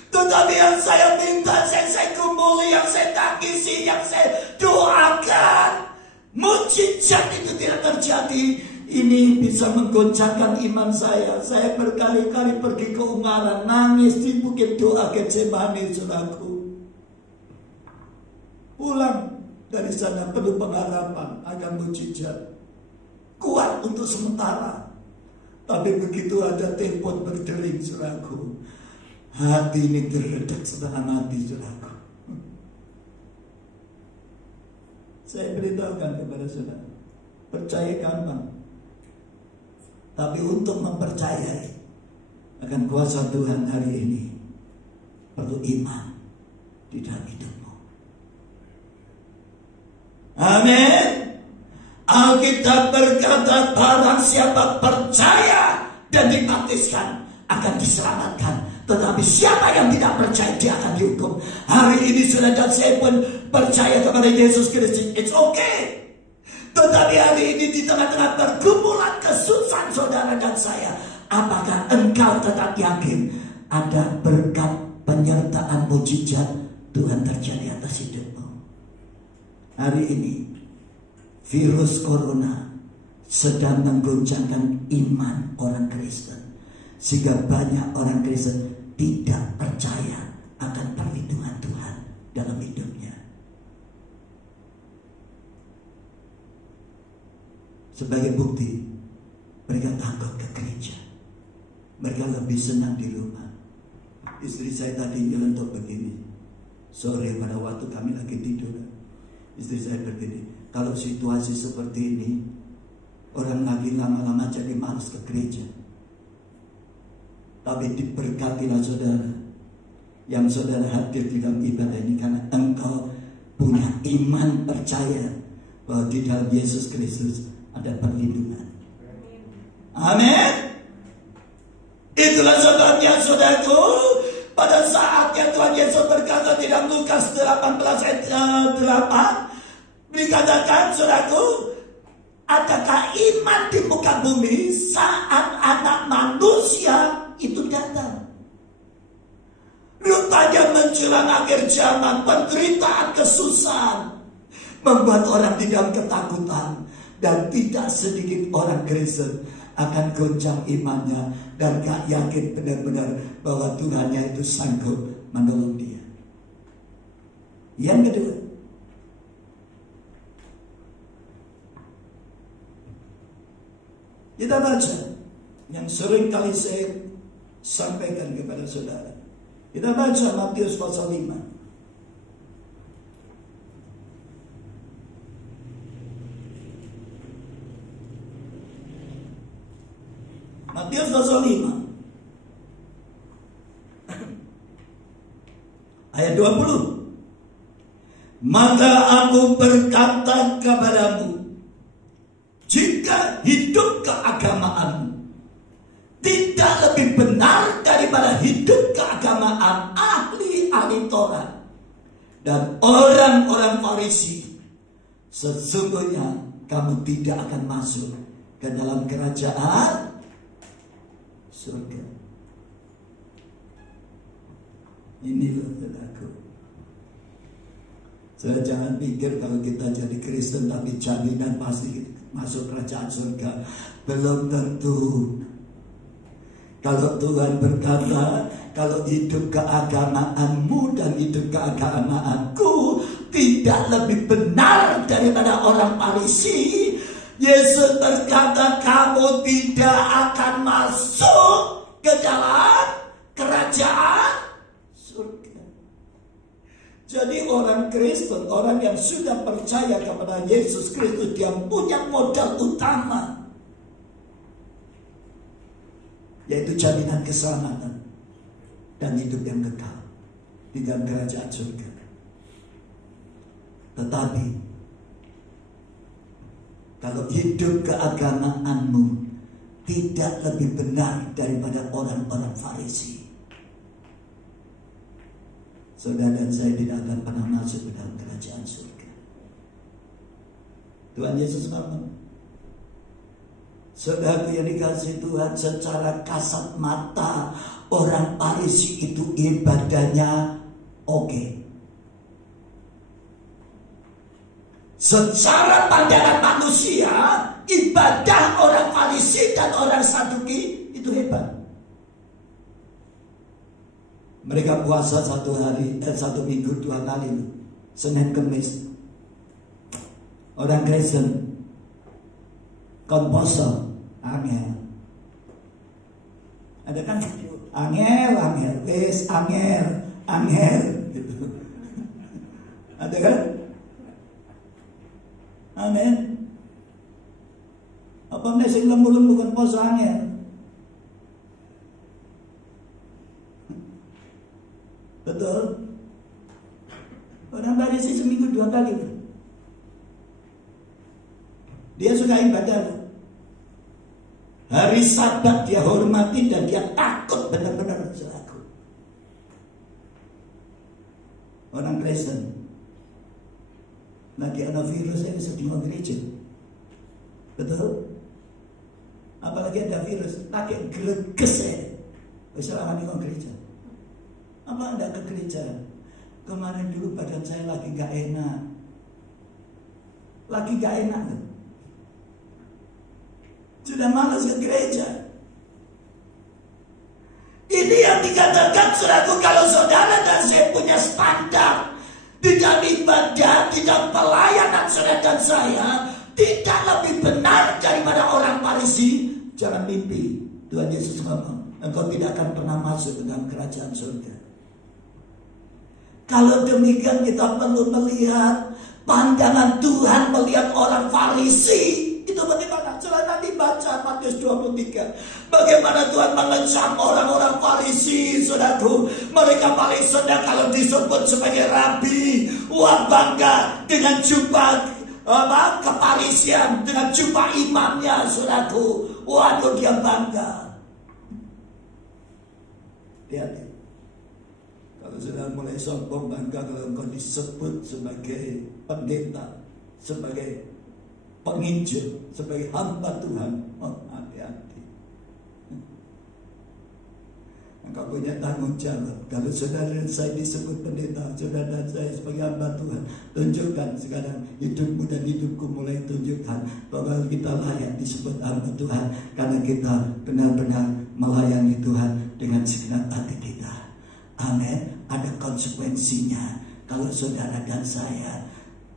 Tetapi yang saya minta, yang saya kumpuli, yang saya tangisi, yang saya doakan, mujizat itu tidak terjadi. Ini bisa menggoncangkan iman saya. Saya berkali-kali pergi ke Ungaran, nangis di bukit doa Getsemani, saudaraku. Pulang dari sana penuh pengharapan akan mujizat. Kuat untuk sementara. Tapi begitu ada telepon berdering, saudaraku, hati ini terdedak setengah mati, saudaraku. Saya beritahukan kepada saudara, percaya gampang. Tapi untuk mempercayai akan kuasa Tuhan hari ini, perlu iman. di dalam hidupmu. Amin. Alkitab berkata, barang siapa percaya dan dibaptiskan akan diselamatkan. Tetapi siapa yang tidak percaya, dia akan dihukum. Hari ini saudara dan saya pun percaya kepada Yesus Kristus. It's okay. Tetapi hari ini di tengah-tengah pergumulan kesusahan saudara dan saya, apakah engkau tetap yakin ada berkat penyertaan mujizat Tuhan terjadi atas hidupmu? Hari ini virus corona sedang menggoncangkan iman orang Kristen, sehingga banyak orang Kristen tidak percaya akan perlindungan Tuhan dalam hidupnya. Sebagai bukti, mereka takut ke gereja. Mereka lebih senang di rumah. Istri saya tadi nyelentuk begini. Sore pada waktu kami lagi tidur, istri saya begini, kalau situasi seperti ini, orang lagi lama-lama jadi malas ke gereja. Tapi diberkatilah saudara yang saudara hadir di dalam ibadah ini, karena engkau punya iman percaya bahwa di dalam Yesus Kristus ada perlindungan. Amin. Itulah sebabnya saudaraku, pada saat yang Tuhan Yesus berkata di dalam Lukas 18 ayat 8, dikatakan saudaraku, adakah iman di muka bumi saat anak manusia itu datang? Rupanya menjelang akhir zaman, penderitaan, kesusahan membuat orang di dalam ketakutan, dan tidak sedikit orang Kristen akan goncang imannya dan gak yakin benar-benar bahwa Tuhannya itu sanggup menolong dia. Yang kedua, kita baca yang sering kali saya sampaikan kepada saudara. Kita baca Matius pasal 5. Matius pasal 5 ayat 20. Maka aku berkata kepadamu, jika hidup keagamaan tidak lebih benar daripada hidup keagamaan ahli-ahli Taurat dan orang-orang Farisi, sesungguhnya kamu tidak akan masuk ke dalam kerajaan surga. Inilah saudaraku. Saya jangan pikir kalau kita jadi Kristen tapi jaminan pasti masuk kerajaan surga. Belum tentu. Kalau Tuhan berkata, kalau hidup keagamaanmu dan hidup keagamaanku tidak lebih benar daripada orang Farisi, Yesus berkata, kamu tidak akan masuk ke dalam kerajaan surga. Jadi orang Kristen, orang yang sudah percaya kepada Yesus Kristus, dia punya modal utama, yaitu jaminan keselamatan dan hidup yang kekal di dalam kerajaan surga. Tetapi kalau hidup keagamaanmu tidak lebih benar daripada orang-orang Farisi, saudara dan saya tidak akan pernah masuk ke dalam kerajaan surga. Tuhan Yesus ngomong, saudara yang dikasih Tuhan, secara kasat mata orang Farisi itu ibadahnya oke. Secara pandangan manusia, ibadah orang Farisi dan orang Saduki itu hebat. Mereka puasa satu minggu 2 kali, Senin Kemis. Orang Kristen komposo, angel. Ada kan? Angel, wes angel, gitu. Ada kan? Amin. Apa sing lembu-lembu kan poso angel? Betul? Orang Farisi seminggu 2 kali. Dia suka ibadah. Hari Sabat dia hormati dan dia takut benar-benar selaku orang Kristen. Lagi ada virus saya sedih mau gereja. Betul? Apalagi ada virus, lagi greges saya. Selama di gereja. Apa Anda ke gereja? Kemarin dulu badan saya lagi gak enak. Lagi gak enak. Sudah malas ke gereja. Ini yang dikatakan saudaraku, kalau saudara dan saya punya standar di dalam ibadah, di dalam pelayanan saudara dan saya tidak lebih benar daripada orang Farisi, jangan mimpi. Tuhan Yesus ngomong, engkau tidak akan pernah masuk ke dalam kerajaan surga. Kalau demikian kita perlu melihat pandangan Tuhan melihat orang Farisi. Itu bagaimana? Coba nanti baca Matius 23. Bagaimana Tuhan mengecam orang-orang Farisi, saudaraku. Mereka paling senang kalau disebut sebagai rabi. Wah, bangga dengan jubah keparisian, dengan jubah imamnya, saudaraku. Waduh, dia bangga. Lihat. Kalau sudah mulai sombong, bangga kalau engkau disebut sebagai pendeta, sebagai penginjil, sebagai hamba Tuhan. Oh, hati-hati. Engkau punya tanggung jawab. Kalau saudara dan saya disebut pendeta, saudara dan saya sebagai hamba Tuhan, tunjukkan sekarang hidupmu dan hidupku mulai tunjukkan bahwa kita layak disebut hamba Tuhan, karena kita benar-benar melayani Tuhan dengan segenap hati kita. Amin. Ada konsekuensinya. Kalau saudara dan saya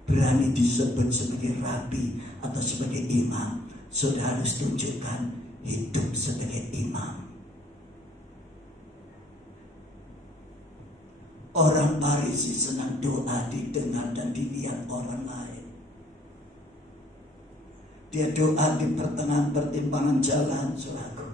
berani disebut sebagai rabi atau sebagai imam, saudara harus tunjukkan hidup sebagai imam. Orang Farisi senang doa didengar dan dilihat orang lain. Dia doa di pertengahan pertimbangan jalan, saudaraku.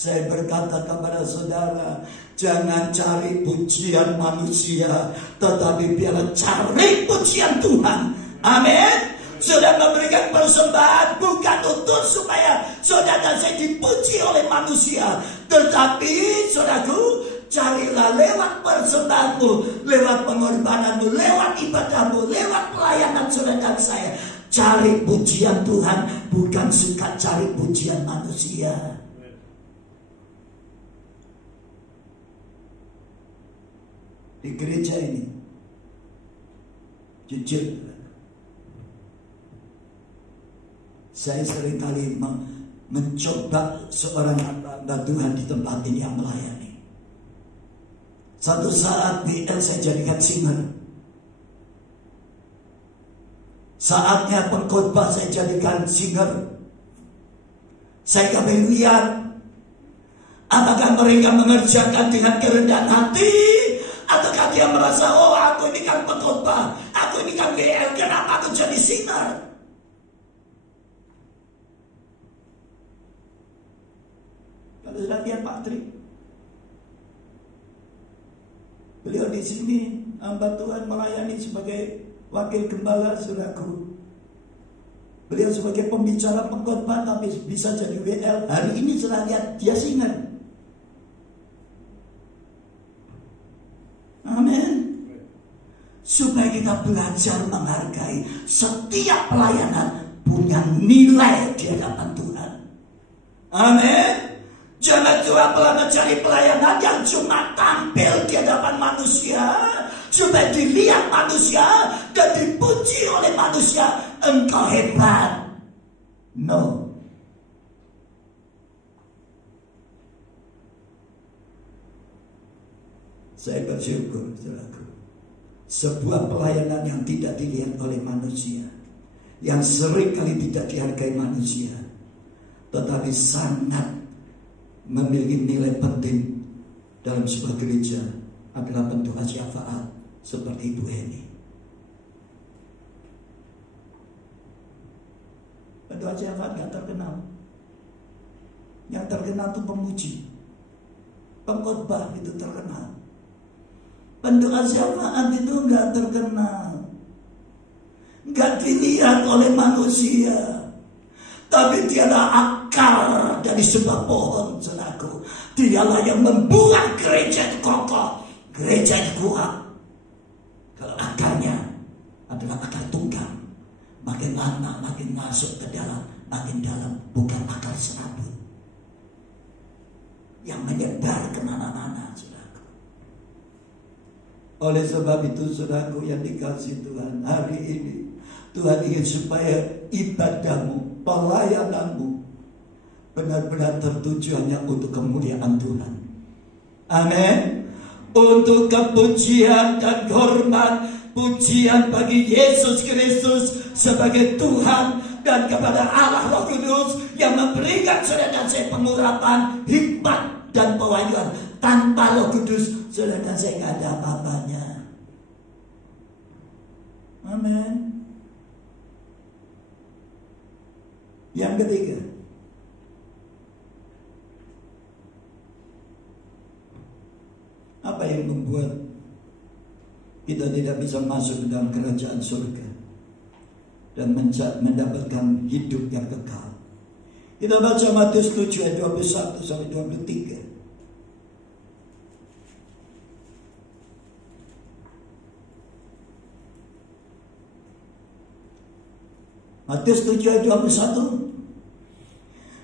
Saya berkata kepada saudara, jangan cari pujian manusia, tetapi biarlah cari pujian Tuhan. Amin. Saudara memberikan persembahan bukan untuk supaya saudara dan saya dipuji oleh manusia, tetapi saudaraku, carilah lewat persembahanmu, lewat pengorbananmu, lewat ibadahmu, lewat pelayanan saudara dan saya. Cari pujian Tuhan, bukan suka cari pujian manusia. Di gereja ini, jujur, saya seringkali mencoba seorang hamba Tuhan di tempat ini yang melayani. Satu saat BL saya jadikan singer. Saatnya pengkhotbah saya jadikan singer. Saya kembali lihat apakah mereka mengerjakan dengan kerendahan hati, ataukah dia merasa, oh aku ini kan pengkhotbah, aku ini kan BL, kenapa aku jadi singer? Kalau sudah lihat Pak Tri, beliau di sini hamba Tuhan melayani sebagai wakil gembala, saudaraku. Beliau sebagai pembicara pengkhotbah tapi bisa jadi WL. Hari ini sudah lihat dia singer. Amin. Supaya kita belajar menghargai setiap pelayanan punya nilai di hadapan Tuhan. Amin. Jangan cuma mencari pelayanan yang cuma tampil di hadapan manusia, supaya dilihat manusia dan dipuji oleh manusia. Engkau hebat. No. Saya bersyukur, saudaraku. Sebuah pelayanan yang tidak dilihat oleh manusia, yang sering kali tidak dihargai manusia, tetapi sangat memiliki nilai penting dalam sebuah gereja, adalah bentuk syafaat seperti Ibu Heni. Bentuk syafaat gak terkenal. Yang terkenal itu pemuji. Pengkhotbah itu terkenal. Pendoa syafaat itu enggak terkenal, enggak dilihat oleh manusia, tapi dialah akar dari sebuah pohon, saudaraku. Dialah yang membuat gereja itu kokoh, gereja itu kuat. Kalau akarnya adalah akar tunggang, makin lama makin masuk ke dalam, makin dalam, bukan akar serabut yang menyebar kemana-mana, saudaraku. Oleh sebab itu, saudaraku yang dikasihi Tuhan, hari ini Tuhan ingin supaya ibadahmu, pelayananmu benar-benar tertuju hanya untuk kemuliaan Tuhan. Amin. Untuk kepujian dan hormat, pujian bagi Yesus Kristus sebagai Tuhan, dan kepada Allah Roh Kudus yang memberikan saudara dan saya pengurapan, hikmat dan pewahyuan. Tanpa Roh Kudus, saudara dan saya tidak ada apa-apanya. Amin. Yang ketiga, apa yang membuat kita tidak bisa masuk ke dalam kerajaan surga dan mendapatkan hidup yang kekal? Kita baca Matius 7 ayat 21 sampai 23. Matius 7 ayat 21.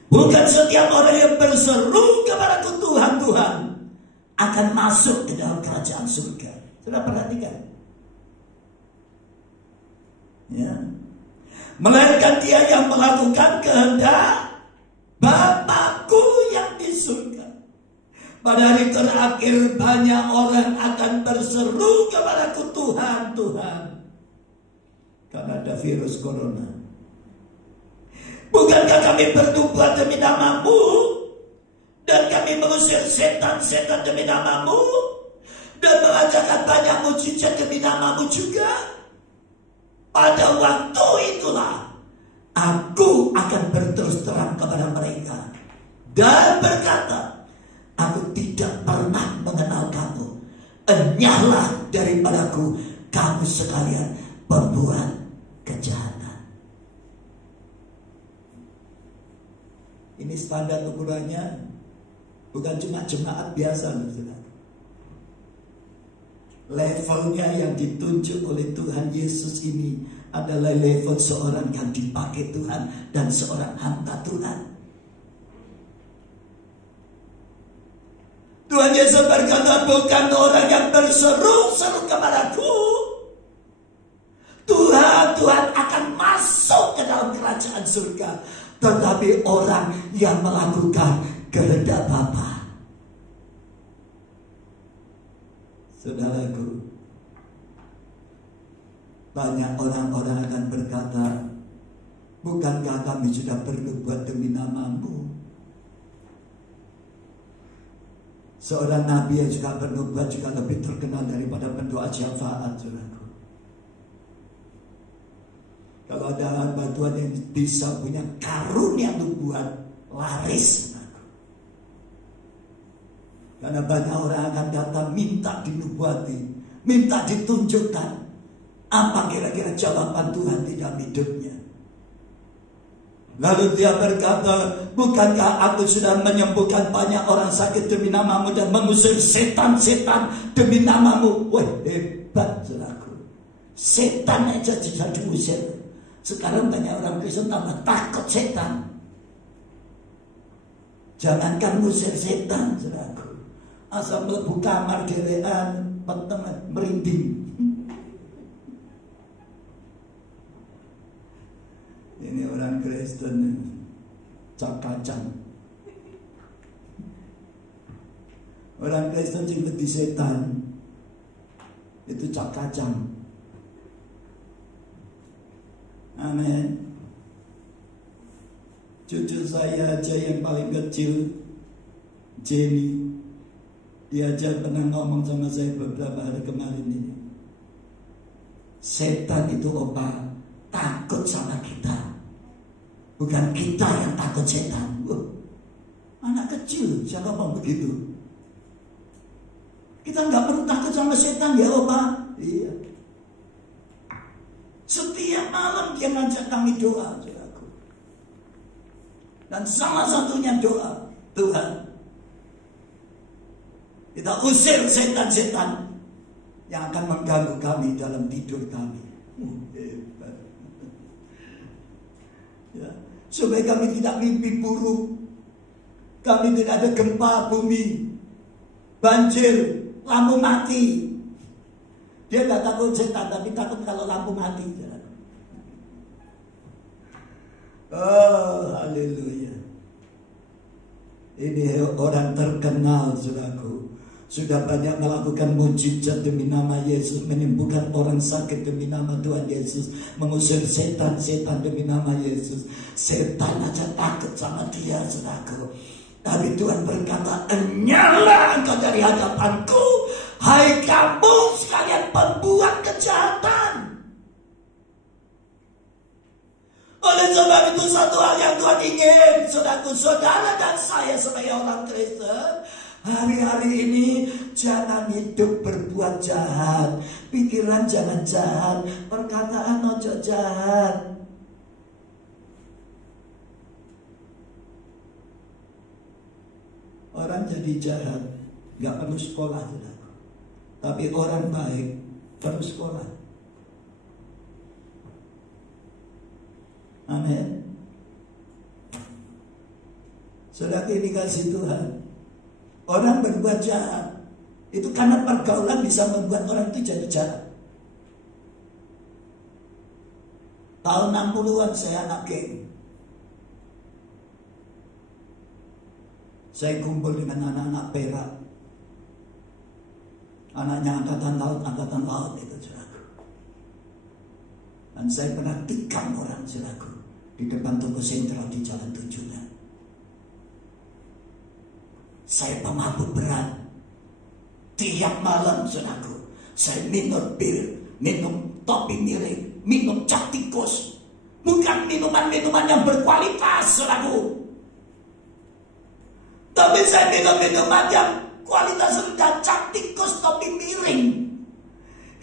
Bukan setiap orang yang berseru kepadaku Tuhan, Tuhan akan masuk ke dalam kerajaan surga. Sudah perhatikan? Ya. Melainkan dia yang melakukan kehendak Bapakku yang di surga. Pada hari terakhir banyak orang akan berseru kepadaku Tuhan, Tuhan, karena ada virus corona. Bukankah kami bernubuat demi namamu, dan kami mengusir setan-setan demi namamu, dan mengajarkan banyak mujizat demi namamu juga? Pada waktu itulah aku akan berterus terang kepada mereka dan berkata, aku tidak pernah mengenal kamu. Enyahlah daripadaku, kamu sekalian pembuat kejahatan. Ini standar ukurannya bukan cuma jemaat biasa, saudara. Levelnya yang ditunjuk oleh Tuhan Yesus ini adalah level seorang yang dipakai Tuhan dan seorang hamba Tuhan. Tuhan Yesus berkata, bukan orang yang berseru-seru kepadaku, Tuhan, Tuhan akan masuk ke dalam kerajaan surga, tetapi orang yang melakukan kehendak Bapa. Saudaraku, banyak orang-orang akan berkata, bukankah kami sudah bernubuat demi namamu? Seorang nabi yang juga bernubuat juga lebih terkenal daripada pendoa syafaat, saudaraku. Kalau ada hamba Tuhan yang bisa punya karunia nubuat, laris. Karena banyak orang akan datang minta dinubuati, minta ditunjukkan apa kira-kira jawaban Tuhan di dalam hidupnya. Lalu dia berkata, bukankah aku sudah menyembuhkan banyak orang sakit demi namamu dan mengusir setan-setan demi namamu? Wah, hebat, saudaraku. Setan aja bisa diusir. Sekarang banyak orang Kristen tambah takut setan. Jangankan ngusir setan, saudaraku. Asal mlebu kamar dewean, peteng merinding. Ini orang Kristen cap kacang. Orang Kristen sing wedi setan itu cap kacang. Amin. Cucu saya aja yang paling kecil, Jenny, dia aja pernah ngomong sama saya beberapa hari kemarin ini. Setan itu opa takut sama kita, bukan kita yang takut setan. Anak kecil siapa ngomong begitu? Kita nggak perlu takut sama setan ya Pak. Iya. Setiap malam dia ngajak kami doa, saudaraku. Dan salah satunya doa, Tuhan, kita usir setan-setan yang akan mengganggu kami dalam tidur kami. Hebat. Ya, supaya kami tidak mimpi buruk. Kami tidak ada gempa bumi, banjir, lampu mati. Dia tidak takut setan, tapi takut kalau lampu mati. Oh, haleluya. Ini orang terkenal, saudaraku. Sudah banyak melakukan mujizat demi nama Yesus, menyembuhkan orang sakit demi nama Tuhan Yesus, mengusir setan-setan demi nama Yesus. Setan aja takut sama dia, saudaraku. Tapi Tuhan berkata, "Enyahlah engkau dari hadapanku, hai kamu sekalian pembuat kejahatan." Oleh sebab itu satu hal yang Tuhan ingin, saudaraku, saudara dan saya sebagai orang Kristen, hari-hari ini jangan hidup berbuat jahat. Pikiran jangan jahat, perkataan ojo jahat. Orang jadi jahat gak perlu sekolah, saudara. Tapi orang baik perlu sekolah. Amin. Saudara ini kasih Tuhan. Orang berbuat jahat itu karena pergaulan bisa membuat orang itu jadi jahat. Tahun 60-an saya anak geng. Saya kumpul dengan anak-anak Perak. Anaknya angkatan laut itu, saudaraku. Dan saya pernah tikam orang, saudaraku, di depan toko sentral di Jalan Tujuan. Saya pemabuk berat. Tiap malam, saudaraku, saya minum bir, minum topi miring, minum cap tikus. Bukan minuman-minuman yang berkualitas, saudaraku. Tapi saya minum minuman yang kualitas rendah, cap tikus, topi miring.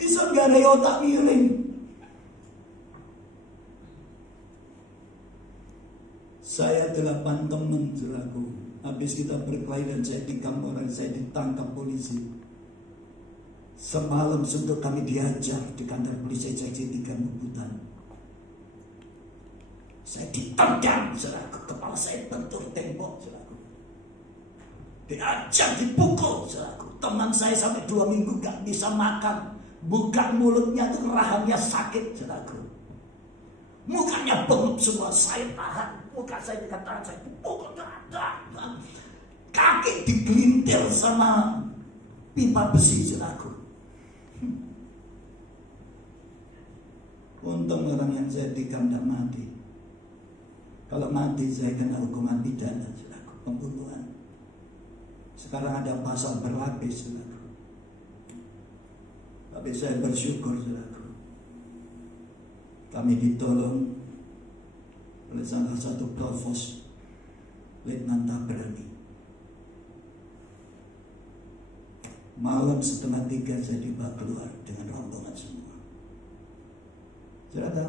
Iso gak ada otak miring. Saya 8 teman, saudaraku. Habis kita berkelahi dan saya tikam orang, saya ditangkap polisi. Semalam sebelum kami diajar di kantor polisi seksi 3 Bubutan. Saya ditendang, saudaraku. Kepala saya bentur tembok, saudaraku. Diajar, dipukul, saudaraku. Teman saya sampai 2 minggu gak bisa makan. Buka mulutnya tuh rahangnya sakit, saudaraku. Mukanya bengep semua, saya tahan. Muka saya dikatakan saya dipukul, dada. Kaki digelintir sama pipa besi, saudaraku. Untung orang yang saya tikam tidak mati. Kalau mati saya kena hukuman pidana, saudaraku, pembunuhan. Sekarang ada pasal berlapis, saudaraku. Tapi saya bersyukur, saudaraku. Kami ditolong oleh salah satu provos, Letnan Tabrani. Malam setengah 3 saya dibawa keluar dengan rombongan semua. Saudara,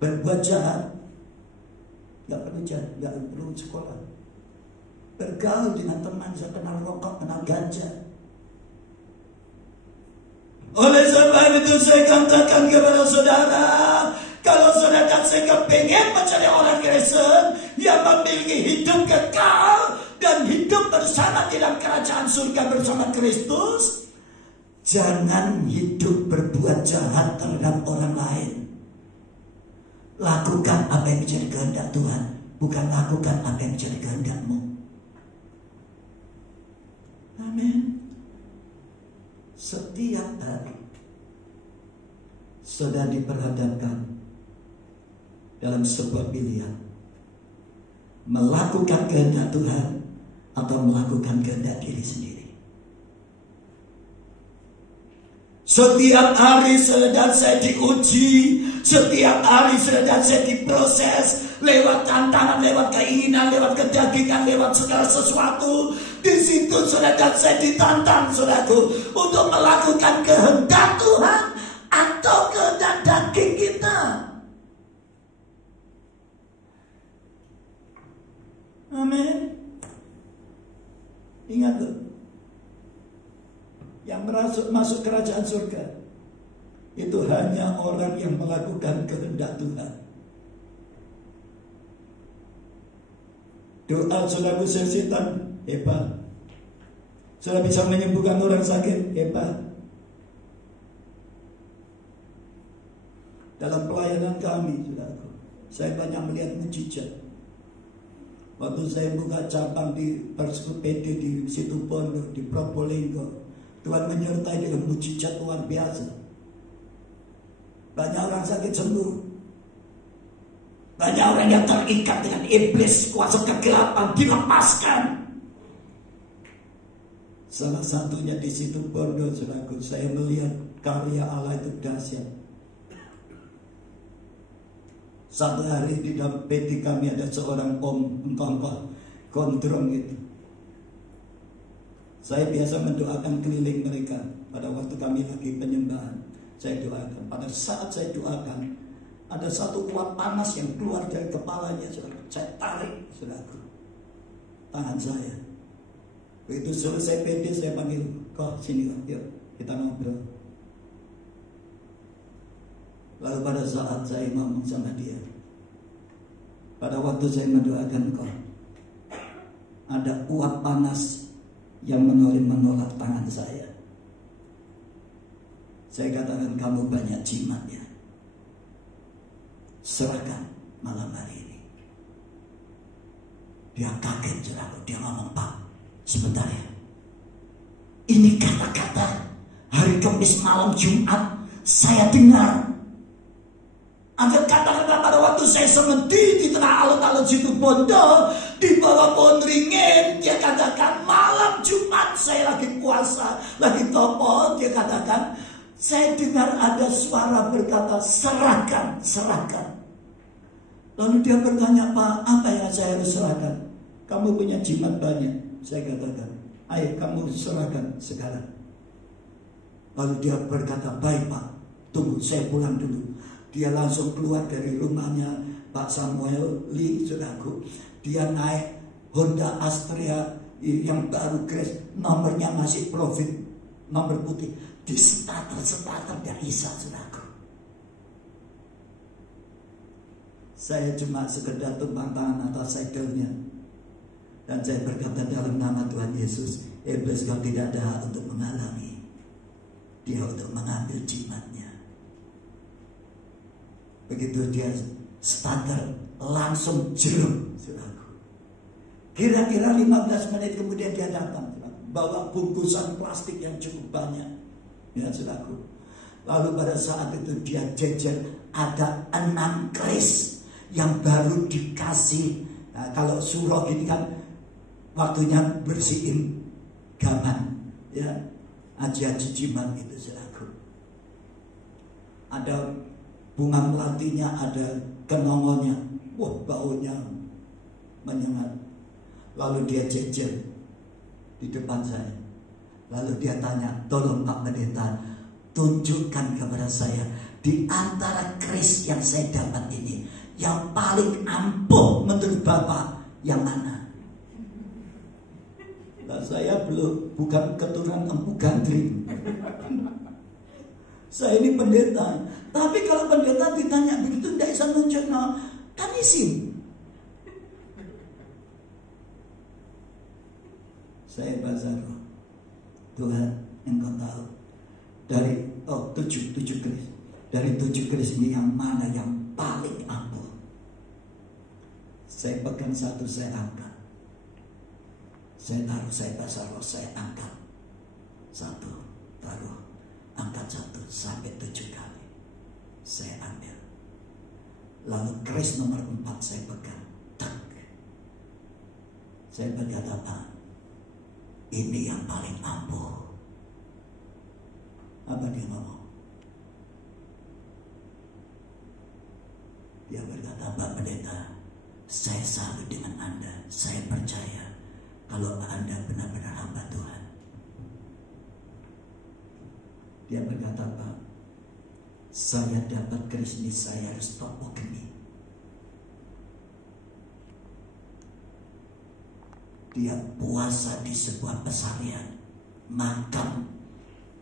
berbuat jahat gak perlu sekolah. Bergaul dengan teman, saya kenal rokok, kenal ganja. Oleh sebab itu saya katakan kepada saudara, kalau saudara dan saya kepingin menjadi orang Kristen yang memiliki hidup kekal dan hidup bersama di dalam kerajaan surga bersama Kristus, jangan hidup berbuat jahat terhadap orang lain. Lakukan apa yang menjadi kehendak Tuhan, bukan lakukan apa yang menjadi kehendakmu. Amin. Setiap hari saudara diperhadapkan dalam sebuah pilihan, melakukan kehendak Tuhan atau melakukan kehendak diri sendiri. Setiap hari saudara saya diuji, setiap hari saudara saya diproses lewat tantangan, lewat keinginan, lewat kedagingan, lewat segala sesuatu. Di situ saudara saya ditantang, saudaraku, untuk melakukan kehendak Tuhan atau kehendak daging kita. Amin. Ingat tuh, yang masuk kerajaan surga itu hanya orang yang melakukan kehendak Tuhan. Doa saudara usir setan, hebat. Saudara bisa menyembuhkan orang sakit, hebat. Dalam pelayanan kami, saudaraku, saya banyak melihat mujizat. Waktu saya buka cabang di Persekutu PD di Situbondo, di Probolinggo, Tuhan menyertai dengan mujizat luar biasa. Banyak orang sakit sembuh. Banyak orang yang terikat dengan iblis, kuasa kegelapan, dilepaskan. Salah satunya di Situbondo, saudaraku, saya melihat karya Allah itu dahsyat. Satu hari di dalam PD kami ada seorang om gondrong gitu. Saya biasa mendoakan keliling mereka pada waktu kami lagi penyembahan. Saya doakan. Pada saat saya doakan, ada satu uap panas yang keluar dari kepalanya. Saya tarik, saudaraku, tangan saya. Begitu selesai PD, saya panggil, kok sini kok, yuk kita ngobrol. Lalu pada saat saya ngomong sama dia, pada waktu saya mendoakan kau, ada uap panas yang menolak tangan saya. Saya katakan, kamu banyak jimat ya. Serahkan malam hari ini. Dia kaget, saudaraku. Dia ngomong, Pak, sebentar ya. Ini kata-kata hari Kamis malam Jumat saya dengar. Angkat kata-kata pada waktu saya semedi di tengah alun-alun Situbondo, di bawah pohon ringin. Dia katakan, malam Jumat saya lagi puasa, lagi topo. Dia katakan, saya dengar ada suara berkata, serahkan, serahkan. Lalu dia bertanya, Pak, apa yang saya harus serahkan? Kamu punya jimat banyak. Saya katakan, ayo kamu serahkan sekarang. Lalu dia berkata, baik Pak, tunggu saya pulang dulu. Dia langsung keluar dari rumahnya Pak Samuel Lee, saudaraku. Dia naik Honda Astrea yang baru crash, nomornya masih Profit, nomor putih. Di starter dia bisa, saudaraku. Saya cuma sekedar tumpang tangan atas segelnya. Dan saya berkata dalam nama Tuhan Yesus, iblis kau tidak ada hak untuk menghalangi dia untuk mengambil jimatnya. Begitu dia starter, langsung jerum, saudaraku. Kira-kira 15 menit kemudian dia datang, saudaraku, bawa bungkusan plastik yang cukup banyak, ya saudaraku. Lalu pada saat itu dia jejer ada 6 keris yang baru dikasih. Nah, kalau surah ini kan waktunya bersihin gaman, ya, aji-aji jimat itu, saudaraku. Ada bunga melatinya, ada kenongonya. Wah, baunya menyengat. Lalu dia jejer di depan saya. Lalu dia tanya, tolong Pak Pendeta, tunjukkan kepada saya di antara keris yang saya dapat ini, yang paling ampuh menurut Bapak yang mana? Nah, saya bukan keturunan Empu Gandring. Saya ini pendeta. Tapi kalau pendeta ditanya begitu tidak bisa nunjuk, no, kan isim. Saya bahasa roh. Tuhan, engkau tahu dari 7 keris. Dari 7 keris ini yang mana yang paling ampuh? Saya pegang satu, saya angkat. Saya taruh, saya bahasa roh, saya angkat. Satu, taruh, angkat satu sampai 7 kali. Saya ambil. Lalu keris nomor 4 saya pegang. Tak. Saya berkata, Pak, ini yang paling ampuh. Apa dia ngomong? Dia berkata, Pak Pendeta, saya salut dengan Anda. Saya percaya kalau Anda benar-benar hamba Tuhan. Dia berkata, Pak, saya dapat keris ini, saya harus topok ini. Dia puasa di sebuah pesarian, makam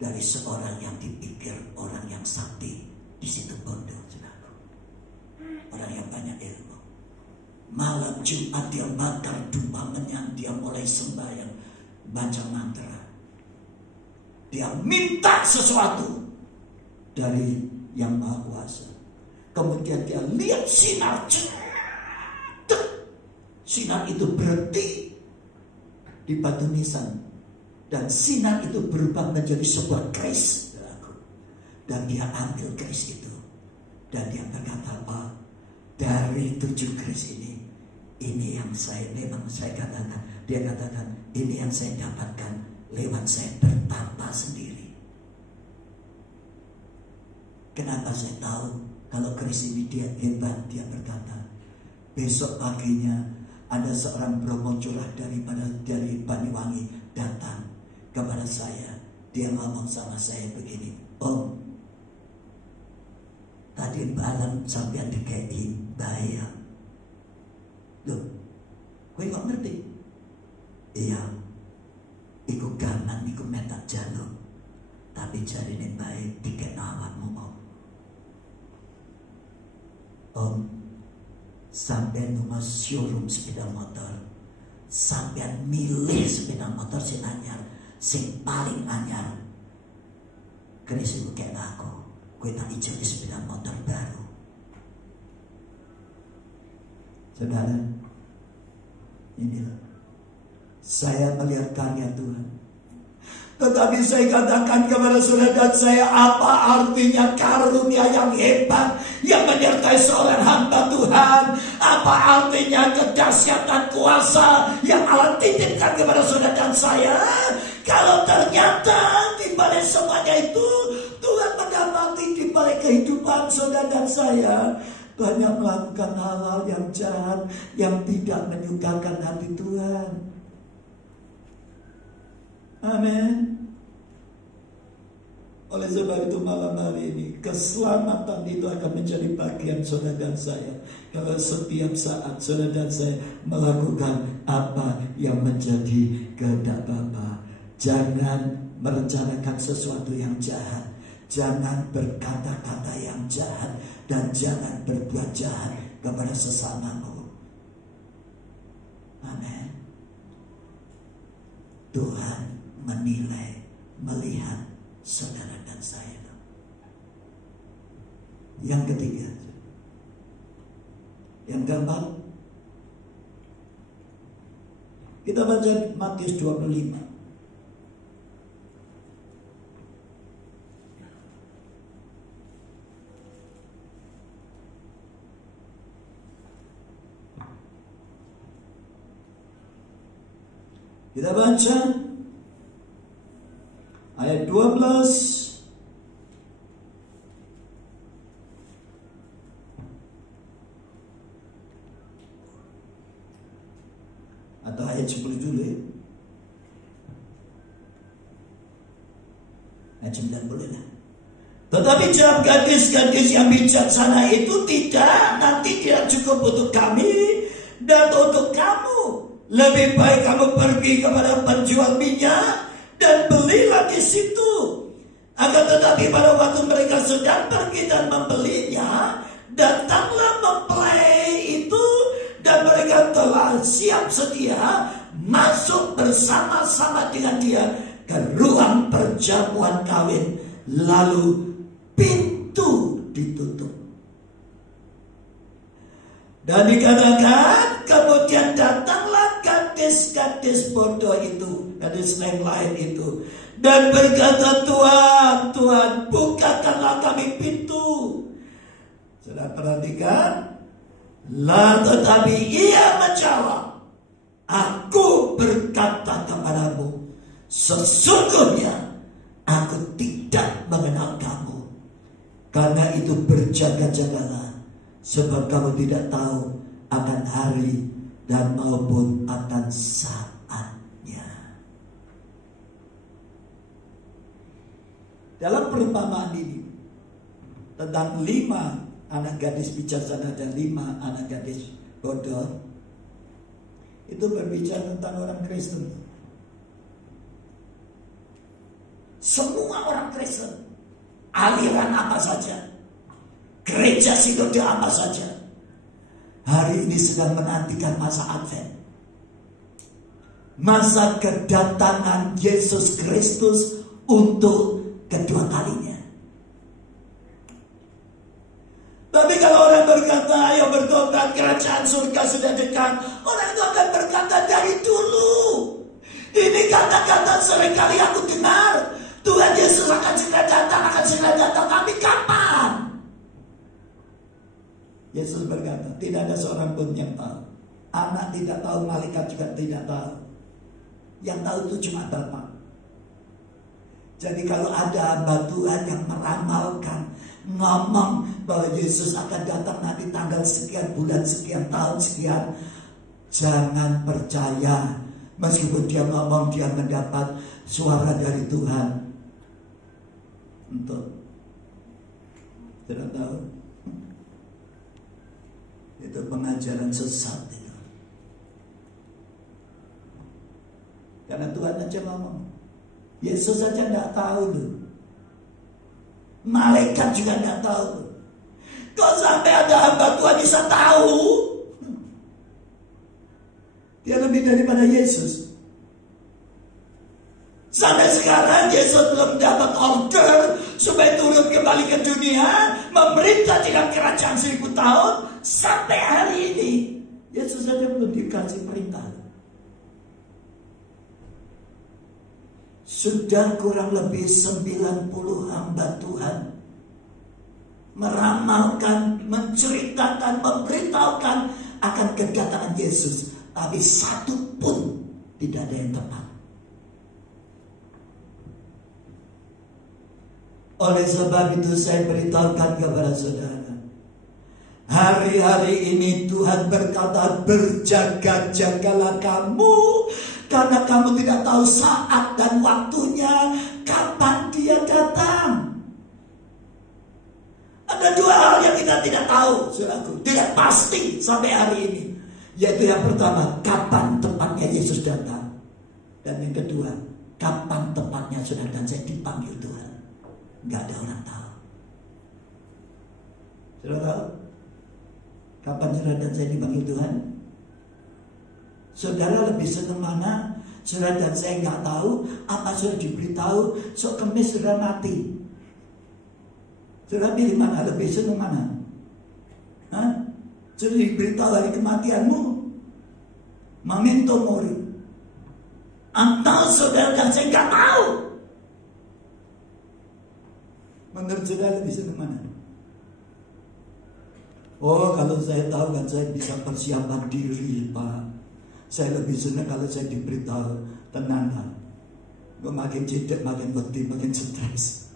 dari seorang yang dipikir orang yang sakti di situ Bondo, saudaraku. Orang yang banyak ilmu. Malam Jumat dia bakar domba menyan, dia mulai sembahyang, baca mantra. Dia minta sesuatu dari Yang Maha Kuasa. Kemudian dia lihat sinar, sinar itu berhenti di batu nisan, dan sinar itu berubah menjadi sebuah keris. Dan dia ambil keris itu, dan dia berkata, Pak, dari 7 keris ini yang memang saya katakan, dia katakan, ini yang saya dapatkan lewat saya bertapa sendiri. Kenapa saya tahu kalau keris ini dia hebat? Dia berkata, besok paginya ada seorang Bromo curah dari Banyuwangi datang kepada saya. Dia ngomong sama saya begini, Om, tadi malam sampean dikei bayang. Loh, gue gak ngerti. Iya, iku gaman, iku metak jaluk. Tapi jari ini baik tiket awakmu, Om, sampean numah showroom sepeda motor, sampean milih sepeda motor sing anyar, sing paling anyar. Keris iku kayak aku, gue tak ijoli sepeda motor baru. Saudara, inilah saya melihat karya Tuhan. Tetapi saya katakan kepada saudara dan saya, apa artinya karunia yang hebat yang menyertai seorang hamba Tuhan? Apa artinya kedahsyatan kuasa yang Allah titipkan kepada saudara dan saya? Kalau ternyata di balik semuanya itu Tuhan mendapati di balik kehidupan saudara dan saya banyak melakukan hal-hal yang jahat yang tidak menyukakan hati Tuhan. Amin. Oleh sebab itu malam hari ini keselamatan itu akan menjadi bagian saudara dan saya. Kalau setiap saat saudara dan saya melakukan apa yang menjadi kehendak Bapa. Jangan merencanakan sesuatu yang jahat. Jangan berkata-kata yang jahat. Dan jangan berbuat jahat kepada sesamamu. Amin. Tuhan menilai, melihat saudara dan saya. Yang ketiga, yang keempat, kita baca Matius 25. Kita baca ayat 12 atau ayat 10 dulu ya. Ayat 9 boleh lah. Tetapi jawab gadis-gadis yang bijaksana itu, nanti tidak cukup untuk kami dan untuk kamu. Lebih baik kamu pergi kepada penjual minyak dan belilah di situ. Akan tetapi pada waktu mereka sedang pergi dan membelinya, datanglah mempelai itu dan mereka telah siap sedia masuk bersama-sama dengan dia ke ruang perjamuan kawin. Lalu pintu ditutup. Dan dikatakan kemudian datanglah gadis-gadis bodoh itu, gadis lain itu, dan berkata, Tuhan, Tuhan, bukakanlah kami pintu. Sudah perhatikan? Lah tetapi ia menjawab, aku berkata kepadamu, sesungguhnya aku tidak Karena itu berjaga-jagalah, sebab kamu tidak tahu akan hari dan maupun akan saatnya. Dalam perumpamaan ini tentang 5 anak gadis bijaksana dan 5 anak gadis bodoh, itu berbicara tentang orang Kristen. Semua orang Kristen, aliran apa saja, gereja sinode apa saja, hari ini sedang menantikan masa Advent, masa kedatangan Yesus Kristus untuk kedua kalinya. Tapi kalau orang berkata, ayo bertobat, kerajaan surga sudah dekat, orang itu akan berkata dari dulu. Ini kata-kata seringkali aku dengar, Tuhan Yesus akan segera datang, tapi kapan? Yesus berkata, tidak ada seorang pun yang tahu. Anak tidak tahu, malaikat juga tidak tahu. Yang tahu itu cuma Bapa. Jadi kalau ada hamba Tuhan yang meramalkan, ngomong bahwa Yesus akan datang nanti tanggal sekian, bulan sekian, tahun sekian, jangan percaya. Meskipun dia ngomong dia mendapat suara dari Tuhan. Untuk tidak tahu, itu pengajaran sesat itu. Karena Tuhan aja ngomong, Yesus saja tidak tahu loh, malaikat juga tidak tahu. Kok sampai ada hamba Tuhan bisa tahu? Dia lebih daripada Yesus. Sampai sekarang Yesus belum dapat order supaya turun kembali ke dunia, memerintah dengan kerajaan 1000 tahun. Sampai hari ini Yesus saja belum dikasih perintah. Sudah kurang lebih 90 hamba Tuhan meramalkan, menceritakan, memberitahukan akan kedatangan Yesus, tapi satu pun tidak ada yang tepat. Oleh sebab itu saya beritahukan kepada saudara, hari-hari ini Tuhan berkata, berjaga-jagalah kamu, karena kamu tidak tahu saat dan waktunya kapan dia datang. Ada 2 hal yang kita tidak tahu, saudaraku, tidak pasti sampai hari ini. Yaitu yang pertama, kapan tepatnya Yesus datang. Dan yang kedua, kapan tepatnya saudara dan saya dipanggil Tuhan. Gak ada orang tahu. Saudara tahu kapan saudara dan saya dipanggil Tuhan? Saudara lebih senang mana? Saudara dan saya gak tahu, apa saudara diberitahu sok Kemis saudara mati? Saudara pilih mana? Lebih senang mana? Hah? Saudara diberitahu hari kematianmu, memento mori, atau saudara dan saya gak tahu? Menurut saudara lebih senang mana? Oh, kalau saya tahu kan saya bisa persiapan diri, Pak. Saya lebih senang kalau saya diberitahu, tenang kan. Gue makin cedek, makin beti, makin stres.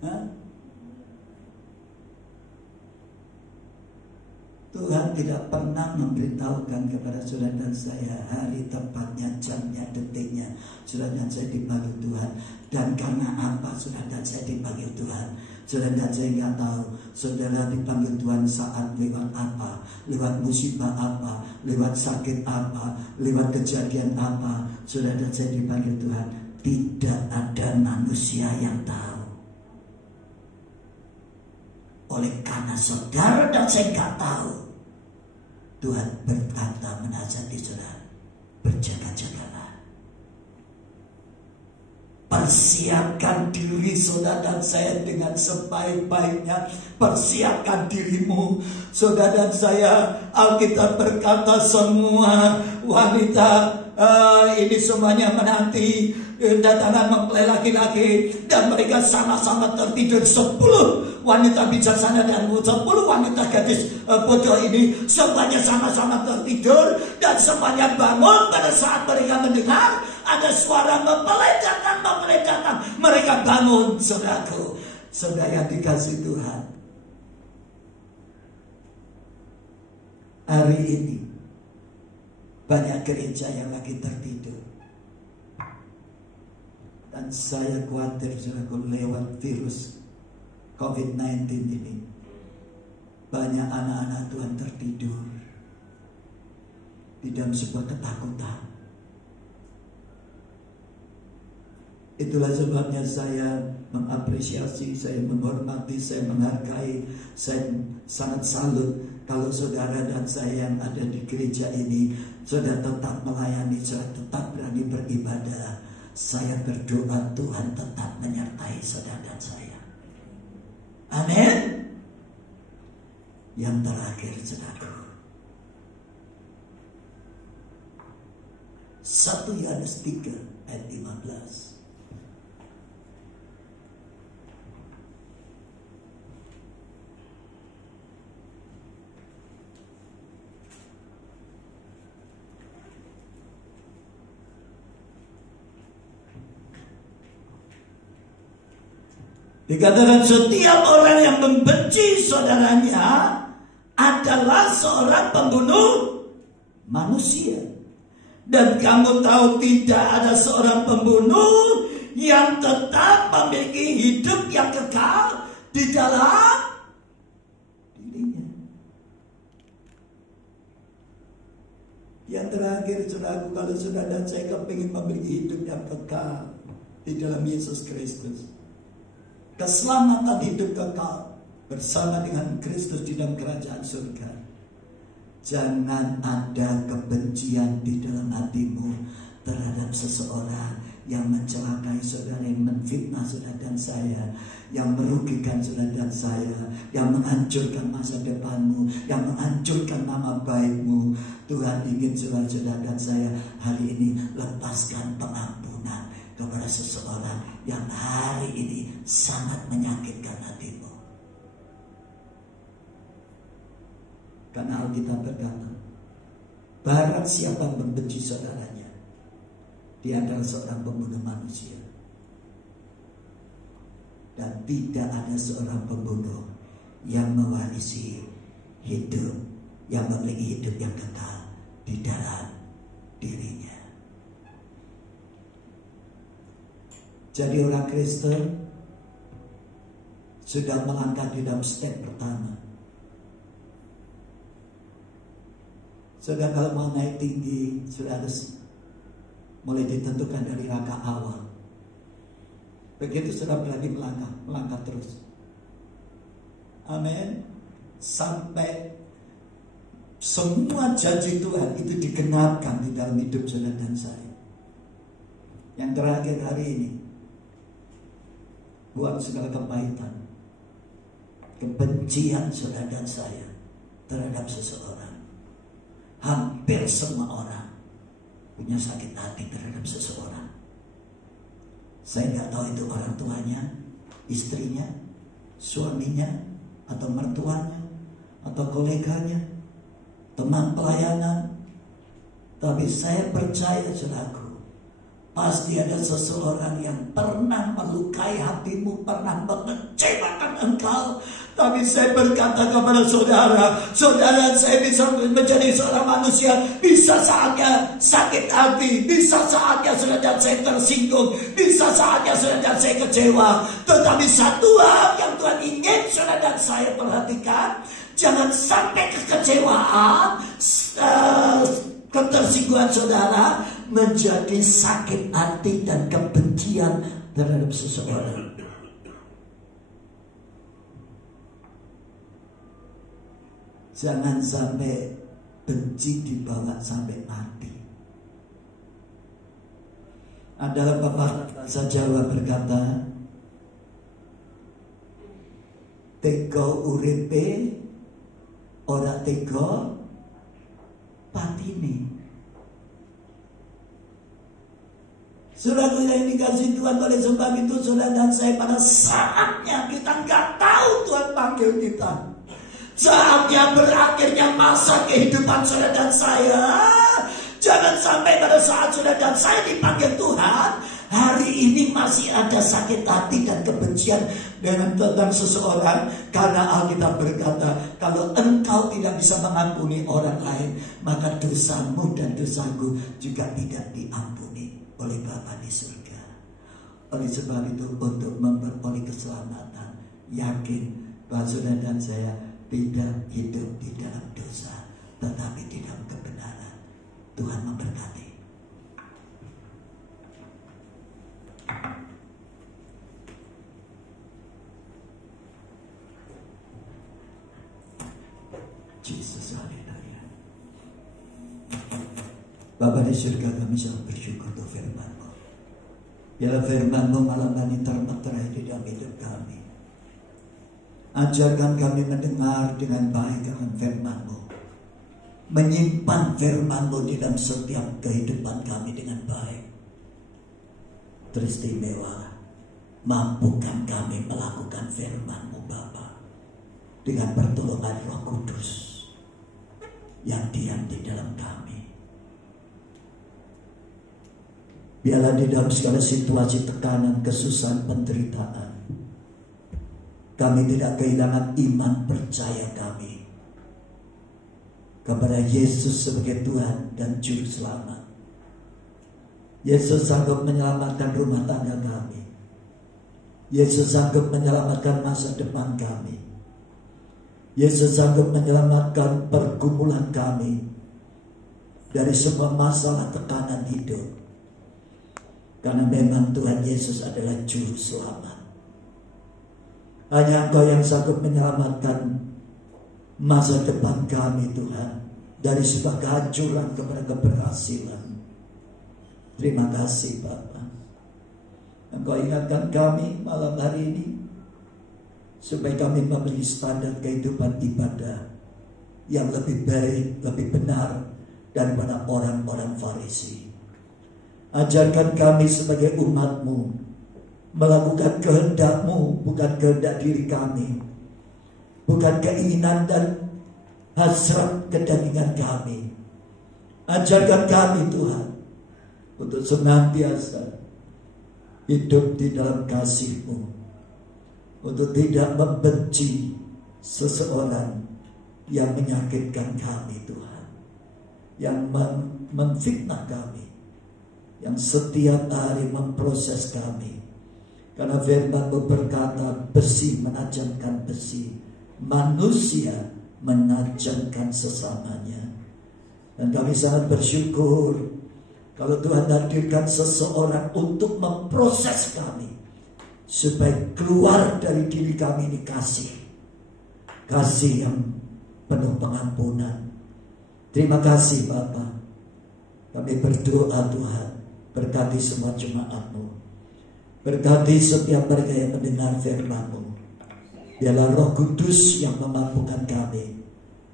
Hah? Tuhan tidak pernah memberitahukan kepada saudara dan saya hari tepatnya, jamnya, detiknya saudara dan saya dipanggil Tuhan. Dan karena apa saudara dan saya dipanggil Tuhan? Saudara dan saya nggak tahu. Saudara dipanggil Tuhan saat lewat apa? Lewat musibah apa? Lewat sakit apa? Lewat kejadian apa? Saudara dan saya dipanggil Tuhan. Tidak ada manusia yang tahu. Oleh karena saudara dan saya nggak tahu, Tuhan berkata menasihati saudara, berjaga-jagalah. Persiapkan diri saudara dan saya dengan sebaik-baiknya. Persiapkan dirimu saudara dan saya. Alkitab berkata semua wanita ini semuanya menanti kedatangan mempelai laki-laki, dan mereka sama-sama tertidur. 10 wanita bijaksana dan 10 wanita gadis bodoh ini semuanya sama-sama tertidur, dan semuanya bangun pada saat mereka mendengar ada suara mempelai datang. Mereka bangun, saudaraku. Saudara yang dikasih Tuhan, hari ini banyak gereja yang lagi tertidur. Dan saya khawatir saudaraku, lewat virus COVID-19 ini banyak anak-anak Tuhan tertidur di dalam sebuah ketakutan. Itulah sebabnya saya mengapresiasi, saya menghormati, saya menghargai, saya sangat salut kalau saudara dan saya yang ada di gereja ini sudah tetap melayani, sudah tetap berani beribadah. Saya berdoa Tuhan tetap menyertai saudara dan saya. Amin. Yang terakhir saudara, 1 Yohanes 3 ayat 15. Dikatakan setiap orang yang membenci saudaranya adalah seorang pembunuh manusia. Dan kamu tahu tidak ada seorang pembunuh yang tetap memiliki hidup yang kekal di dalam dirinya. Yang terakhir saudaraku, kalau saudara dan saya kepingin memiliki hidup yang kekal di dalam Yesus Kristus, keselamatan hidup kekal bersama dengan Kristus di dalam kerajaan surga, jangan ada kebencian di dalam hatimu terhadap seseorang yang mencelakai saudara, yang menfitnah saudara dan saya, yang merugikan saudara dan saya, yang menghancurkan masa depanmu, yang menghancurkan nama baikmu. Tuhan ingin saudara dan saya hari ini lepaskan pengampunan kepada seseorang yang hari ini sangat menyakitkan hatimu. Karena Alkitab berkata, barang siapa membenci saudaranya, dia adalah seorang pembunuh manusia. Dan tidak ada seorang pembunuh yang mewarisi hidup, yang memiliki hidup yang kekal di dalam dirinya. Jadi orang Kristen sudah melangkah di dalam step pertama. Sudah kalau mau naik tinggi, sudah harus mulai ditentukan dari langkah awal. Begitu sudah berani melangkah terus. Amin. Sampai semua janji Tuhan itu digenapkan di dalam hidup saudara dan saya. Yang terakhir hari ini, buang segala kepahitan, kebencian saudara dan saya terhadap seseorang. Hampir semua orang punya sakit hati terhadap seseorang. Saya nggak tahu itu orang tuanya, istrinya, suaminya, atau mertuanya, atau koleganya, teman pelayanan. Tapi saya percaya saudaraku, pasti ada seseorang yang pernah melukai hatimu, pernah mengecewakan engkau. Tapi saya berkata kepada saudara, saya bisa menjadi seorang manusia. Bisa saatnya sakit hati, bisa saatnya saudara saya tersinggung, bisa saatnya saudara saya kecewa. Tetapi satu hal yang Tuhan ingin saudara dan saya perhatikan, jangan sampai kekecewaan, ketersinggungan saudara menjadi sakit hati dan kebencian terhadap seseorang. Jangan sampai benci dibawa sampai mati. Adalah pepatah bahasa Jawa berkata, tega uripe ora tega patine. Saudara yang dikasih Tuhan, oleh sebab itu saudara dan saya pada saatnya kita nggak tahu Tuhan panggil kita. Saatnya berakhirnya masa kehidupan saudara dan saya. Jangan sampai pada saat saudara dan saya dipanggil Tuhan, hari ini masih ada sakit hati dan kebencian tentang seseorang, karena Alkitab berkata, kalau engkau tidak bisa mengampuni orang lain, maka dosamu dan dosaku juga tidak diampuni oleh Bapa di surga. Oleh sebab itu, untuk memperoleh keselamatan, yakin bahwa saudara dan saya tidak hidup di dalam dosa, tetapi di dalam kebenaran. Tuhan memberkati. Yesus, haleluya. Bapa di surga, kami sangat bersyukur untuk firman-Mu. Biarlah firman-Mu malam ini termeterai di dalam hidup kami. Ajarkan kami mendengar dengan baik akan firman-Mu, menyimpan firman-Mu di dalam setiap kehidupan kami dengan baik. Teristimewa, mampukan kami melakukan firman-Mu Bapa, dengan pertolongan Roh Kudus yang diam di dalam kami. Biarlah di dalam segala situasi tekanan, kesusahan, penderitaan, kami tidak kehilangan iman percaya kami kepada Yesus sebagai Tuhan dan Juru Selamat. Yesus sanggup menyelamatkan rumah tangga kami. Yesus sanggup menyelamatkan masa depan kami. Yesus sanggup menyelamatkan pergumulan kami dari semua masalah tekanan hidup. Karena memang Tuhan Yesus adalah Juru Selamat. Hanya Engkau yang sanggup menyelamatkan masa depan kami Tuhan, dari sebuah kehancuran kepada keberhasilan. Terima kasih Bapa. Engkau ingatkan kami malam hari ini, supaya kami memiliki standar kehidupan ibadah yang lebih baik, lebih benar daripada orang-orang Farisi. Ajarkan kami sebagai umat-Mu melakukan kehendak-Mu, bukan kehendak diri kami, bukan keinginan dan hasrat kedagingan kami. Ajarkan kami Tuhan untuk senantiasa hidup di dalam kasih-Mu, untuk tidak membenci seseorang yang menyakitkan kami Tuhan, yang memfitnah kami, yang setiap hari memproses kami. Karena firman-Mu berkata, besi menajamkan besi, manusia menajamkan sesamanya. Dan kami sangat bersyukur kalau Tuhan hadirkan seseorang untuk memproses kami, supaya keluar dari diri kami ini kasih yang penuh pengampunan. Terima kasih Bapa. Kami berdoa Tuhan, berkati semua jemaat-Mu, berkati setiap mereka yang mendengar firman-Mu. Biarlah Roh Kudus yang memampukan kami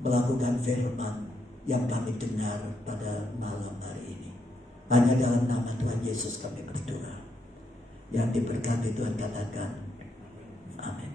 melakukan firman yang kami dengar pada malam hari ini. Hanya dalam nama Tuhan Yesus kami berdoa. Yang diberkati Tuhan katakan amin.